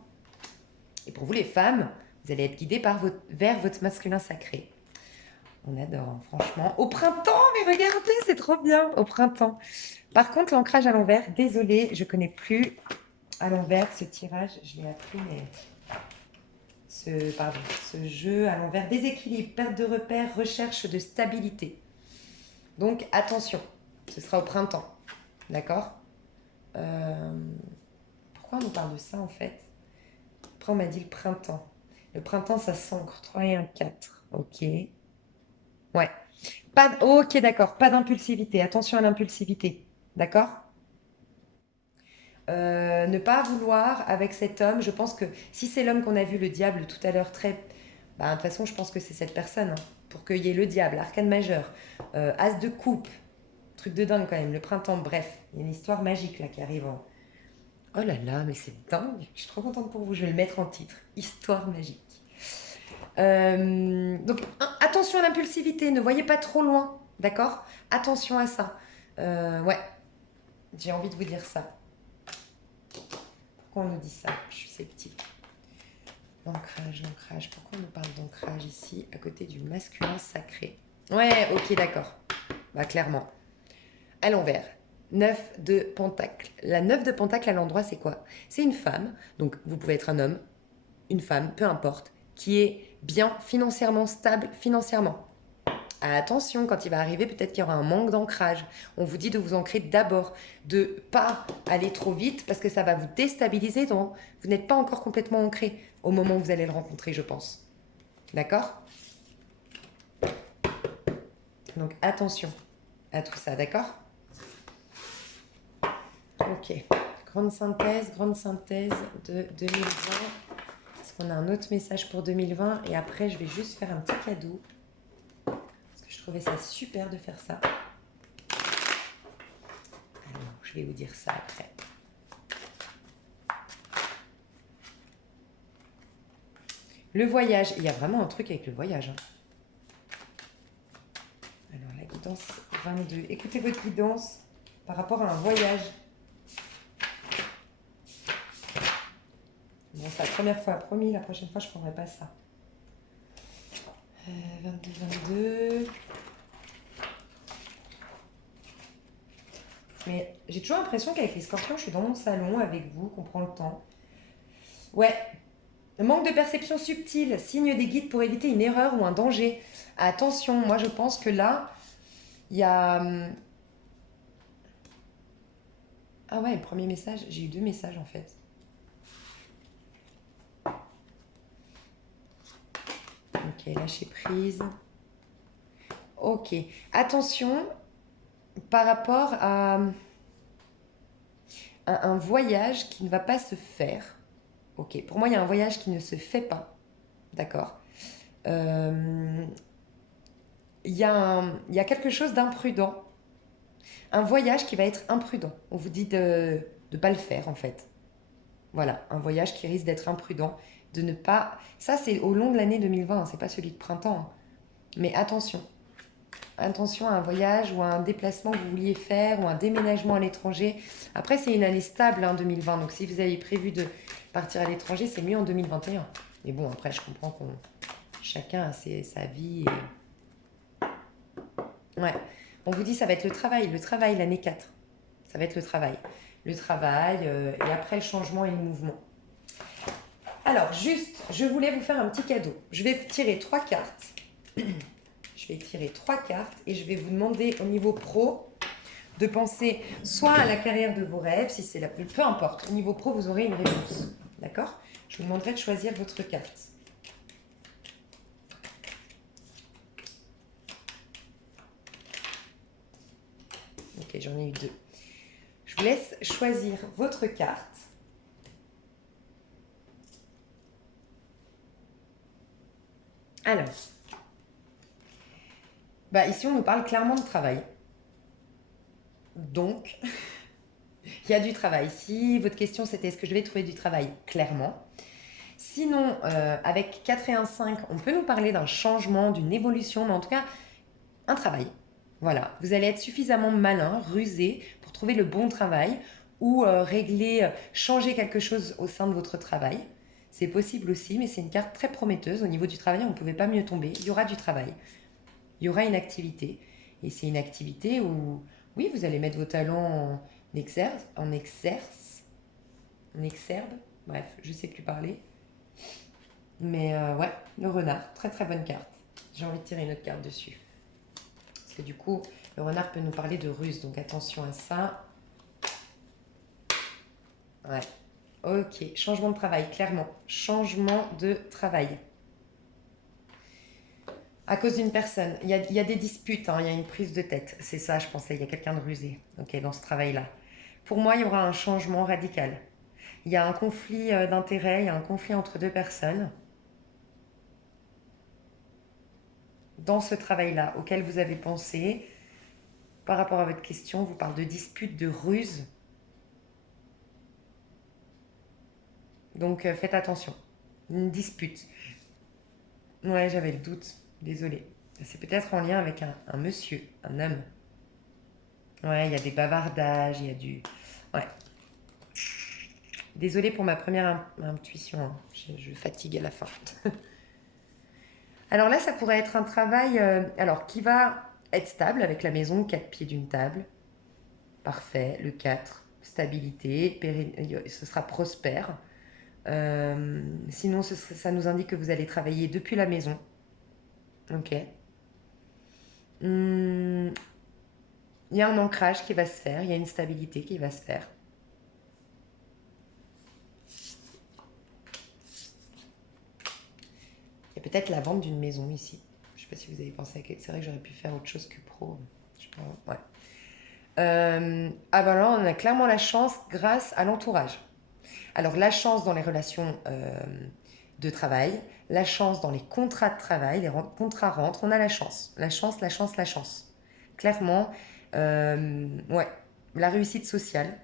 Et pour vous les femmes, vous allez être guidés vers votre masculin sacré. On adore, hein, franchement. Au printemps, mais mais regardez, c'est trop bien au printemps. Par contre, l'ancrage à l'envers, désolée, je connais plus à l'envers ce tirage. Je l'ai appris, mais ce jeu à l'envers, déséquilibre, perte de repères, recherche de stabilité. Donc attention, ce sera au printemps, d'accord. Pourquoi on nous parle de ça en fait? Après on m'a dit le printemps. Le printemps ça s'ancre, 3 et 1, 4. Ok. Ouais. Ok, d'accord, pas d'impulsivité, attention à l'impulsivité, d'accord. Ne pas vouloir avec cet homme, je pense que si c'est l'homme qu'on a vu, le diable, tout à l'heure, très... Bah, de toute façon, je pense que c'est cette personne, hein, pour qu'il y ait le diable, arcane majeur, as de coupe, truc de dingue quand même, le printemps, bref, il y a une histoire magique là qui arrive. Oh là là, mais c'est dingue, je suis trop contente pour vous, je vais le mettre en titre, histoire magique. Donc attention à l'impulsivité, ne voyez pas trop loin, d'accord. Attention à ça. Ouais, j'ai envie de vous dire ça. Pourquoi on nous dit ça? Je suis sceptique. L'ancrage, l'ancrage. Pourquoi on nous parle d'ancrage ici, à côté du masculin sacré? Ouais, ok, d'accord. Bah, clairement. À l'envers. 9 de pentacle. La 9 de pentacle à l'endroit, c'est quoi? C'est une femme, donc vous pouvez être un homme, une femme, peu importe, qui est bien financièrement, stable financièrement. Attention, quand il va arriver, peut-être qu'il y aura un manque d'ancrage. On vous dit de vous ancrer d'abord, de pas aller trop vite parce que ça va vous déstabiliser. Donc, vous n'êtes pas encore complètement ancré au moment où vous allez le rencontrer, je pense. D'accord? Donc, attention à tout ça, d'accord? Ok. Grande synthèse de 2020. Est-ce qu'on a un autre message pour 2020? Et après, je vais juste faire un petit cadeau. Je trouvais ça super de faire ça. Alors, je vais vous dire ça après. Le voyage. Il y a vraiment un truc avec le voyage. Hein. Alors, la guidance 22. Écoutez votre guidance par rapport à un voyage. Bon, c'est la première fois. Promis, la prochaine fois, je ne prendrai pas ça. 22. Mais j'ai toujours l'impression qu'avec les scorpions, je suis dans mon salon avec vous, qu'on prend le temps. Ouais. Manque de perception subtile, signe des guides pour éviter une erreur ou un danger. Attention, moi je pense que là, il y a... Ah ouais, le premier message, j'ai eu 2 messages en fait. Ok, lâcher prise. Ok, attention par rapport à un voyage qui ne va pas se faire. Ok, pour moi, il y a un voyage qui ne se fait pas. D'accord. Il y a quelque chose d'imprudent. Un voyage qui va être imprudent. On vous dit de ne pas le faire, en fait. Voilà, un voyage qui risque d'être imprudent. De ne pas... Ça, c'est au long de l'année 2020, hein, c'est pas celui de printemps. Hein. Mais attention. Attention à un voyage ou à un déplacement que vous vouliez faire ou un déménagement à l'étranger. Après, c'est une année stable, hein, 2020. Donc, si vous avez prévu de partir à l'étranger, c'est mieux en 2021. Mais bon, après, je comprends qu'on chacun a sa vie. Ouais. On vous dit ça va être le travail, l'année 4. Ça va être le travail. Le travail et après le changement et le mouvement. Alors, juste, je voulais vous faire un petit cadeau. Je vais tirer 3 cartes. Je vais tirer 3 cartes et je vais vous demander au niveau pro de penser soit à la carrière de vos rêves, si c'est la plus... Peu importe, au niveau pro, vous aurez une réponse. D'accord? Je vous demanderai de choisir votre carte. Ok, j'en ai eu 2. Je vous laisse choisir votre carte. Alors, bah ici on nous parle clairement de travail. Donc, il y a du travail. Si votre question c'était est-ce que je vais trouver du travail? Clairement. Sinon, avec 4 et 1, 5, on peut nous parler d'un changement, d'une évolution, mais en tout cas, un travail. Voilà, vous allez être suffisamment malin, rusé pour trouver le bon travail ou régler, changer quelque chose au sein de votre travail. C'est possible aussi, mais c'est une carte très prometteuse. Au niveau du travail, on ne pouvait pas mieux tomber. Il y aura du travail, il y aura une activité. Et c'est une activité où, oui, vous allez mettre vos talents en exergue. Bref, je sais plus parler. Mais ouais, le renard, très très bonne carte. J'ai envie de tirer une autre carte dessus. Parce que du coup, le renard peut nous parler de ruse, donc attention à ça. Ouais. Ok, changement de travail, clairement. Changement de travail. À cause d'une personne. Il y a des disputes, hein, il y a une prise de tête. C'est ça, je pensais, il y a quelqu'un de rusé. Ok, dans ce travail-là. Pour moi, il y aura un changement radical. Il y a un conflit d'intérêts, il y a un conflit entre deux personnes. Dans ce travail-là, auquel vous avez pensé, par rapport à votre question, vous parle de dispute, de ruse. Donc faites attention. Une dispute. Ouais, j'avais le doute. Désolée. C'est peut-être en lien avec un monsieur, un homme. Ouais, il y a des bavardages, il y a du... Ouais. Désolée pour ma première intuition, hein. Je fatigue à la fin. Alors là, ça pourrait être un travail alors, qui va être stable avec la maison, 4 pieds d'une table. Parfait, le 4, stabilité, ce sera prospère. Sinon, ça nous indique que vous allez travailler depuis la maison. Ok. Il y a un ancrage qui va se faire, il y a une stabilité qui va se faire. Il y a peut-être la vente d'une maison ici. Je ne sais pas si vous avez pensé à quelque... C'est vrai que j'aurais pu faire autre chose que pro. Je sais pas, ouais. Ah ben là, on a clairement la chance grâce à l'entourage. Alors la chance dans les relations de travail, la chance dans les contrats de travail, les contrats rentrent, on a la chance. La chance, la chance, la chance. Clairement, ouais, la réussite sociale.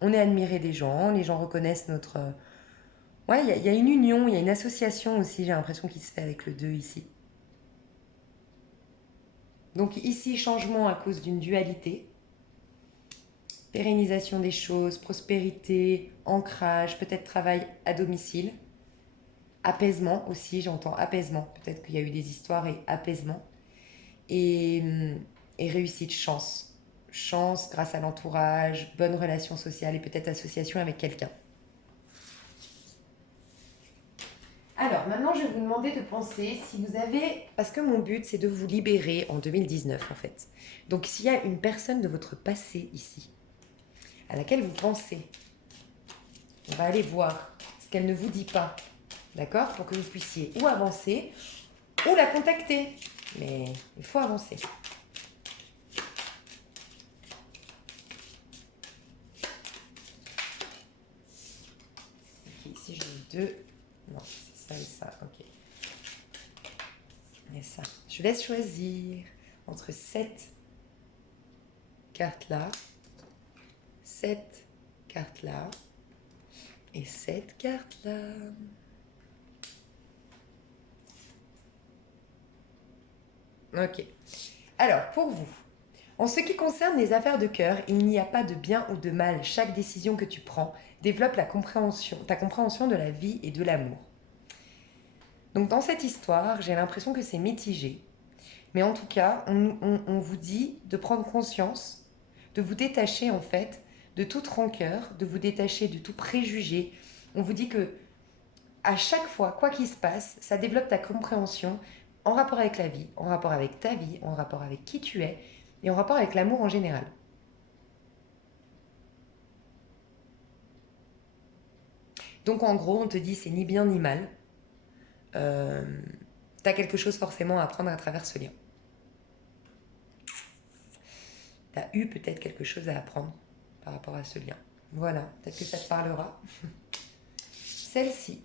On est admiré des gens, les gens reconnaissent notre... Ouais, il y a une union, il y a une association aussi, j'ai l'impression qu'il se fait avec le 2 ici. Donc ici, changement à cause d'une dualité. Pérennisation des choses, prospérité, ancrage, peut-être travail à domicile. Apaisement aussi, j'entends apaisement. Peut-être qu'il y a eu des histoires et apaisement. Et, et réussite, chance. Chance grâce à l'entourage, bonne relation sociale et peut-être association avec quelqu'un. Alors, maintenant, je vais vous demander de penser si vous avez... Parce que mon but, c'est de vous libérer en 2019, en fait. Donc, s'il y a une personne de votre passé ici, à laquelle vous pensez, on va aller voir ce qu'elle ne vous dit pas, d'accord? Pour que vous puissiez ou avancer, ou la contacter. Mais il faut avancer. Ok, ici, j'ai deux... Non, c'est ça et ça, ok. Et ça. Je laisse choisir entre cette carte-là, cette carte-là et cette carte-là. Ok. Alors, pour vous, en ce qui concerne les affaires de cœur, il n'y a pas de bien ou de mal. Chaque décision que tu prends développe ta compréhension de la vie et de l'amour. Donc dans cette histoire, j'ai l'impression que c'est mitigé. Mais en tout cas, on vous dit de prendre conscience, de vous détacher en fait de toute rancœur, de vous détacher de tout préjugé. On vous dit que à chaque fois, quoi qu'il se passe, ça développe ta compréhension en rapport avec la vie, en rapport avec ta vie, en rapport avec qui tu es et en rapport avec l'amour en général. Donc en gros, on te dit c'est ni bien ni mal. Euh, T'as quelque chose forcément à apprendre à travers ce lien. T'as eu peut-être quelque chose à apprendre par rapport à ce lien. Voilà, peut-être que ça te parlera. Celle-ci,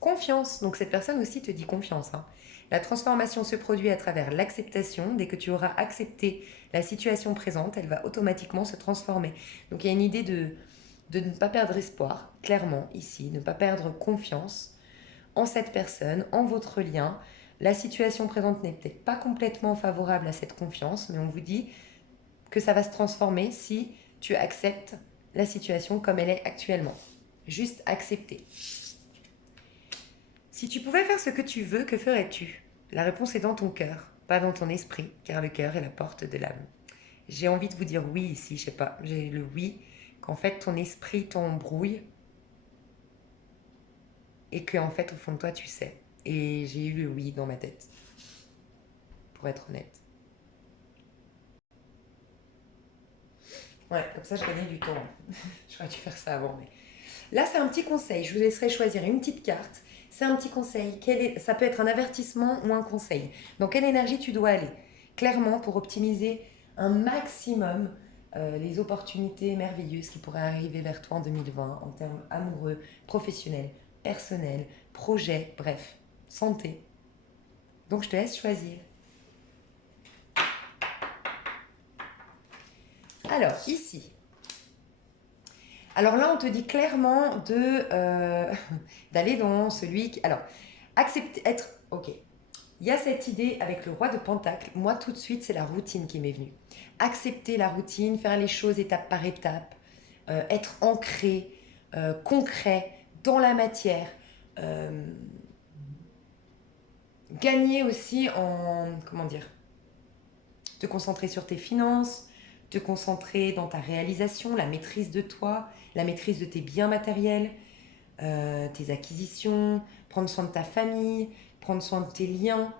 confiance. Donc cette personne aussi te dit confiance, hein. La transformation se produit à travers l'acceptation. Dès que tu auras accepté la situation présente, elle va automatiquement se transformer. Donc il y a une idée de ne pas perdre espoir, clairement, ici, ne pas perdre confiance en cette personne, en votre lien. La situation présente n'est peut-être pas complètement favorable à cette confiance, mais on vous dit que ça va se transformer si tu acceptes la situation comme elle est actuellement. Juste accepter. Si tu pouvais faire ce que tu veux, que ferais-tu? La réponse est dans ton cœur. pas dans ton esprit, car le cœur est la porte de l'âme. J'ai envie de vous dire oui ici, je sais pas, j'ai le oui, qu'en fait ton esprit t'embrouille et que en fait au fond de toi tu sais. Et j'ai eu le oui dans ma tête, pour être honnête. Ouais, comme ça je gagnais du temps. J'aurais dû faire ça avant. Mais... Là c'est un petit conseil, je vous laisserai choisir une petite carte. C'est un petit conseil, ça peut être un avertissement ou un conseil. Dans quelle énergie tu dois aller? Clairement pour optimiser un maximum les opportunités merveilleuses qui pourraient arriver vers toi en 2020 en termes amoureux, professionnels, personnels, projets, bref, santé. Donc je te laisse choisir. Alors, ici. Alors là, on te dit clairement d'aller dans celui qui... Alors, accepter, être... Ok. Il y a cette idée avec le roi de Pentacle. Moi, tout de suite, c'est la routine qui m'est venue. Accepter la routine, faire les choses étape par étape, être ancré, concret, dans la matière. euh, Gagner aussi en... Comment dire? Te concentrer sur tes finances, te concentrer dans ta réalisation, la maîtrise de toi, la maîtrise de tes biens matériels, tes acquisitions, prendre soin de ta famille, prendre soin de tes liens,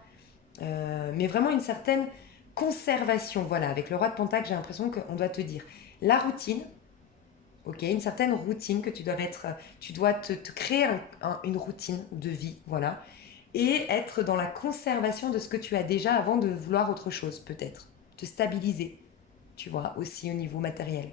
mais vraiment une certaine conservation. Voilà, avec le roi de Pentacle, j'ai l'impression qu'on doit te dire la routine, ok, une certaine routine que tu dois mettre, tu dois te créer une routine de vie, voilà, et être dans la conservation de ce que tu as déjà avant de vouloir autre chose, peut-être, te stabiliser, tu vois, aussi au niveau matériel.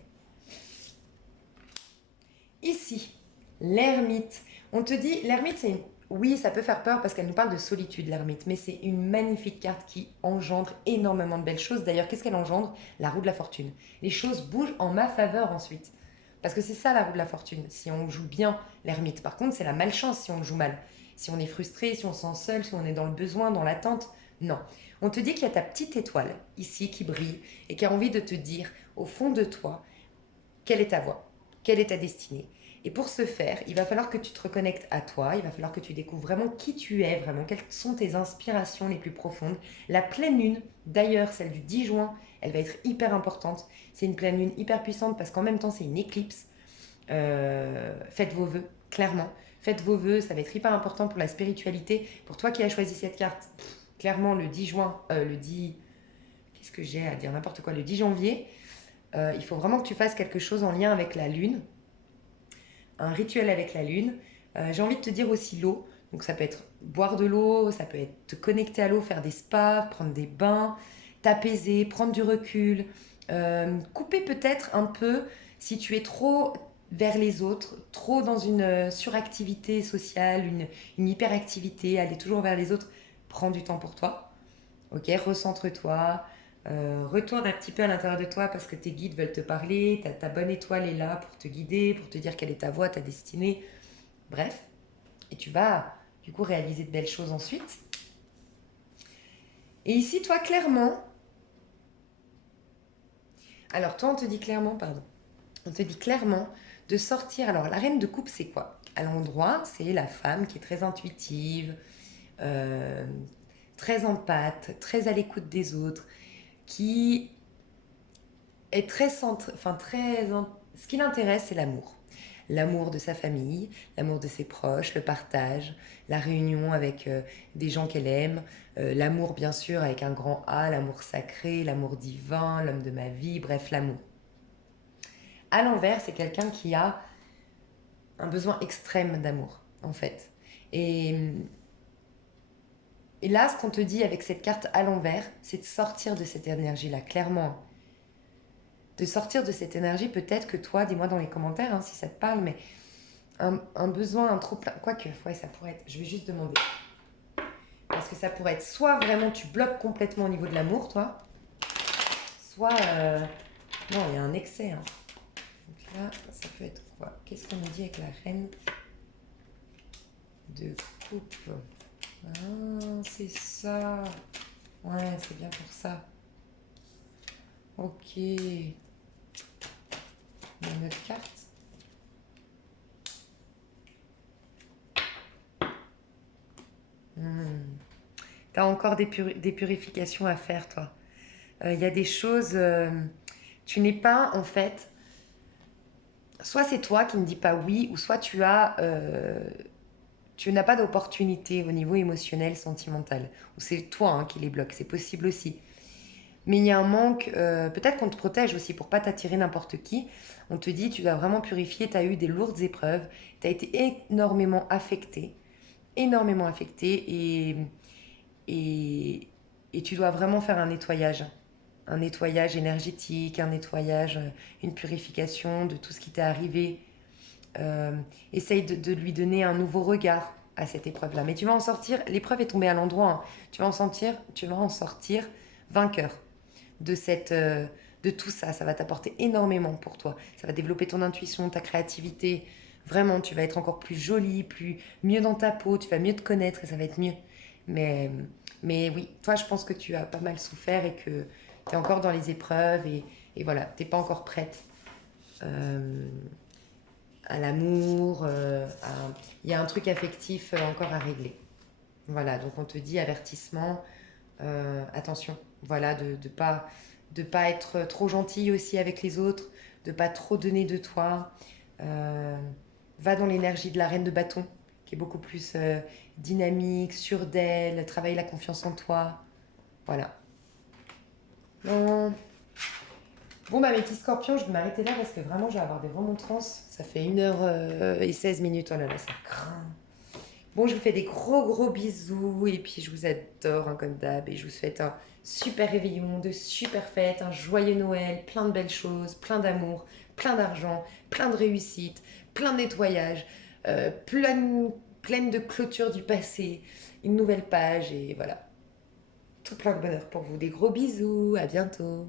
Ici, l'ermite. On te dit, l'ermite, c'est une... Oui, ça peut faire peur parce qu'elle nous parle de solitude, l'ermite, mais c'est une magnifique carte qui engendre énormément de belles choses. D'ailleurs, qu'est-ce qu'elle engendre? La roue de la fortune. Les choses bougent en ma faveur ensuite. Parce que c'est ça la roue de la fortune. Si on joue bien l'ermite, par contre, c'est la malchance si on le joue mal. Si on est frustré, si on se sent seul, si on est dans le besoin, dans l'attente. Non. On te dit qu'il y a ta petite étoile ici qui brille et qui a envie de te dire au fond de toi quelle est ta voie, quelle est ta destinée. Et pour ce faire, il va falloir que tu te reconnectes à toi, il va falloir que tu découvres vraiment qui tu es, vraiment quelles sont tes inspirations les plus profondes. La pleine lune, d'ailleurs celle du 10 juin, elle va être hyper importante. C'est une pleine lune hyper puissante parce qu'en même temps c'est une éclipse. Faites vos vœux, clairement. Faites vos vœux, ça va être hyper important pour la spiritualité. Pour toi qui as choisi cette carte, clairement le 10 juin, le 10... Qu'est-ce que j'ai à dire? N'importe quoi, le 10 janvier, il faut vraiment que tu fasses quelque chose en lien avec la lune, un rituel avec la lune. J'ai envie de te dire aussi l'eau. Donc ça peut être boire de l'eau, ça peut être te connecter à l'eau, faire des spas, prendre des bains, t'apaiser, prendre du recul, couper peut-être un peu si tu es trop vers les autres, trop dans une suractivité sociale, une hyperactivité, aller toujours vers les autres. Prends du temps pour toi, ok, recentre-toi, retourne un petit peu à l'intérieur de toi parce que tes guides veulent te parler, ta bonne étoile est là pour te guider, pour te dire quelle est ta voie, ta destinée, bref. Et tu vas du coup réaliser de belles choses ensuite. Et ici, toi, clairement, alors toi, on te dit clairement, pardon, on te dit clairement de sortir. Alors, la reine de coupe, c'est quoi? À l'endroit, c'est la femme qui est très intuitive, euh, très empathe, très à l'écoute des autres, qui est très centre, enfin très, ce qui l'intéresse, c'est l'amour. L'amour de sa famille, l'amour de ses proches, le partage, la réunion avec des gens qu'elle aime, l'amour bien sûr avec un grand A, l'amour sacré, l'amour divin, l'homme de ma vie, bref, l'amour. À l'envers, c'est quelqu'un qui a un besoin extrême d'amour, en fait. Et, et là, ce qu'on te dit avec cette carte à l'envers, c'est de sortir de cette énergie-là, clairement, de sortir de cette énergie. Peut-être que toi, dis-moi dans les commentaires hein, si ça te parle, mais un besoin, un trop plein. Quoique, ouais, ça pourrait être. Je vais juste demander. Parce que ça pourrait être soit vraiment tu bloques complètement au niveau de l'amour, toi, soit. Non, il y a un excès. Hein. Donc là, ça peut être quoi? Qu'est-ce qu'on nous dit avec la reine de coupe? Ah, c'est ça. Ouais, c'est bien pour ça. Ok. Il y a une autre carte. Tu as encore des purifications à faire, toi. Il y a des choses... tu n'es pas, en fait... Soit c'est toi qui ne dis pas oui, ou soit tu n'as pas d'opportunité au niveau émotionnel, sentimental. Ou c'est toi hein, qui les bloque, c'est possible aussi. Mais il y a un manque, peut-être qu'on te protège aussi pour pas t'attirer n'importe qui. On te dit, tu dois vraiment purifier, tu as eu des lourdes épreuves, tu as été énormément affecté et, et tu dois vraiment faire un nettoyage énergétique, un nettoyage, une purification de tout ce qui t'est arrivé. Euh, Essaye de lui donner un nouveau regard à cette épreuve-là. Mais tu vas en sortir, l'épreuve est tombée à l'endroit, hein. Tu vas en sortir vainqueur de de tout ça. Ça va t'apporter énormément pour toi. Ça va développer ton intuition, ta créativité. Vraiment, tu vas être encore plus jolie, mieux dans ta peau, tu vas mieux te connaître et ça va être mieux. Mais, mais oui, toi, je pense que tu as pas mal souffert et que tu es encore dans les épreuves et voilà, t'es pas encore prête euh, à l'amour. Il y a un truc affectif encore à régler. Voilà, donc on te dit avertissement, attention, voilà, de pas être trop gentil aussi avec les autres, de pas trop donner de toi. Euh, Va dans l'énergie de la reine de bâton, qui est beaucoup plus dynamique, sûre d'elle, travaille la confiance en toi. Voilà. Non. Bon, bah, mes petits scorpions, je vais m'arrêter là parce que vraiment, je vais avoir des remontrances. Ça fait 1h16. Oh là là, ça craint. Bon, je vous fais des gros bisous et puis je vous adore hein, comme d'hab et je vous souhaite un super réveillon, de super fêtes, un joyeux Noël, plein de belles choses, plein d'amour, plein d'argent, plein de réussite, plein de nettoyage, pleine de clôture du passé, une nouvelle page et voilà, tout plein de bonheur pour vous. Des gros bisous, à bientôt.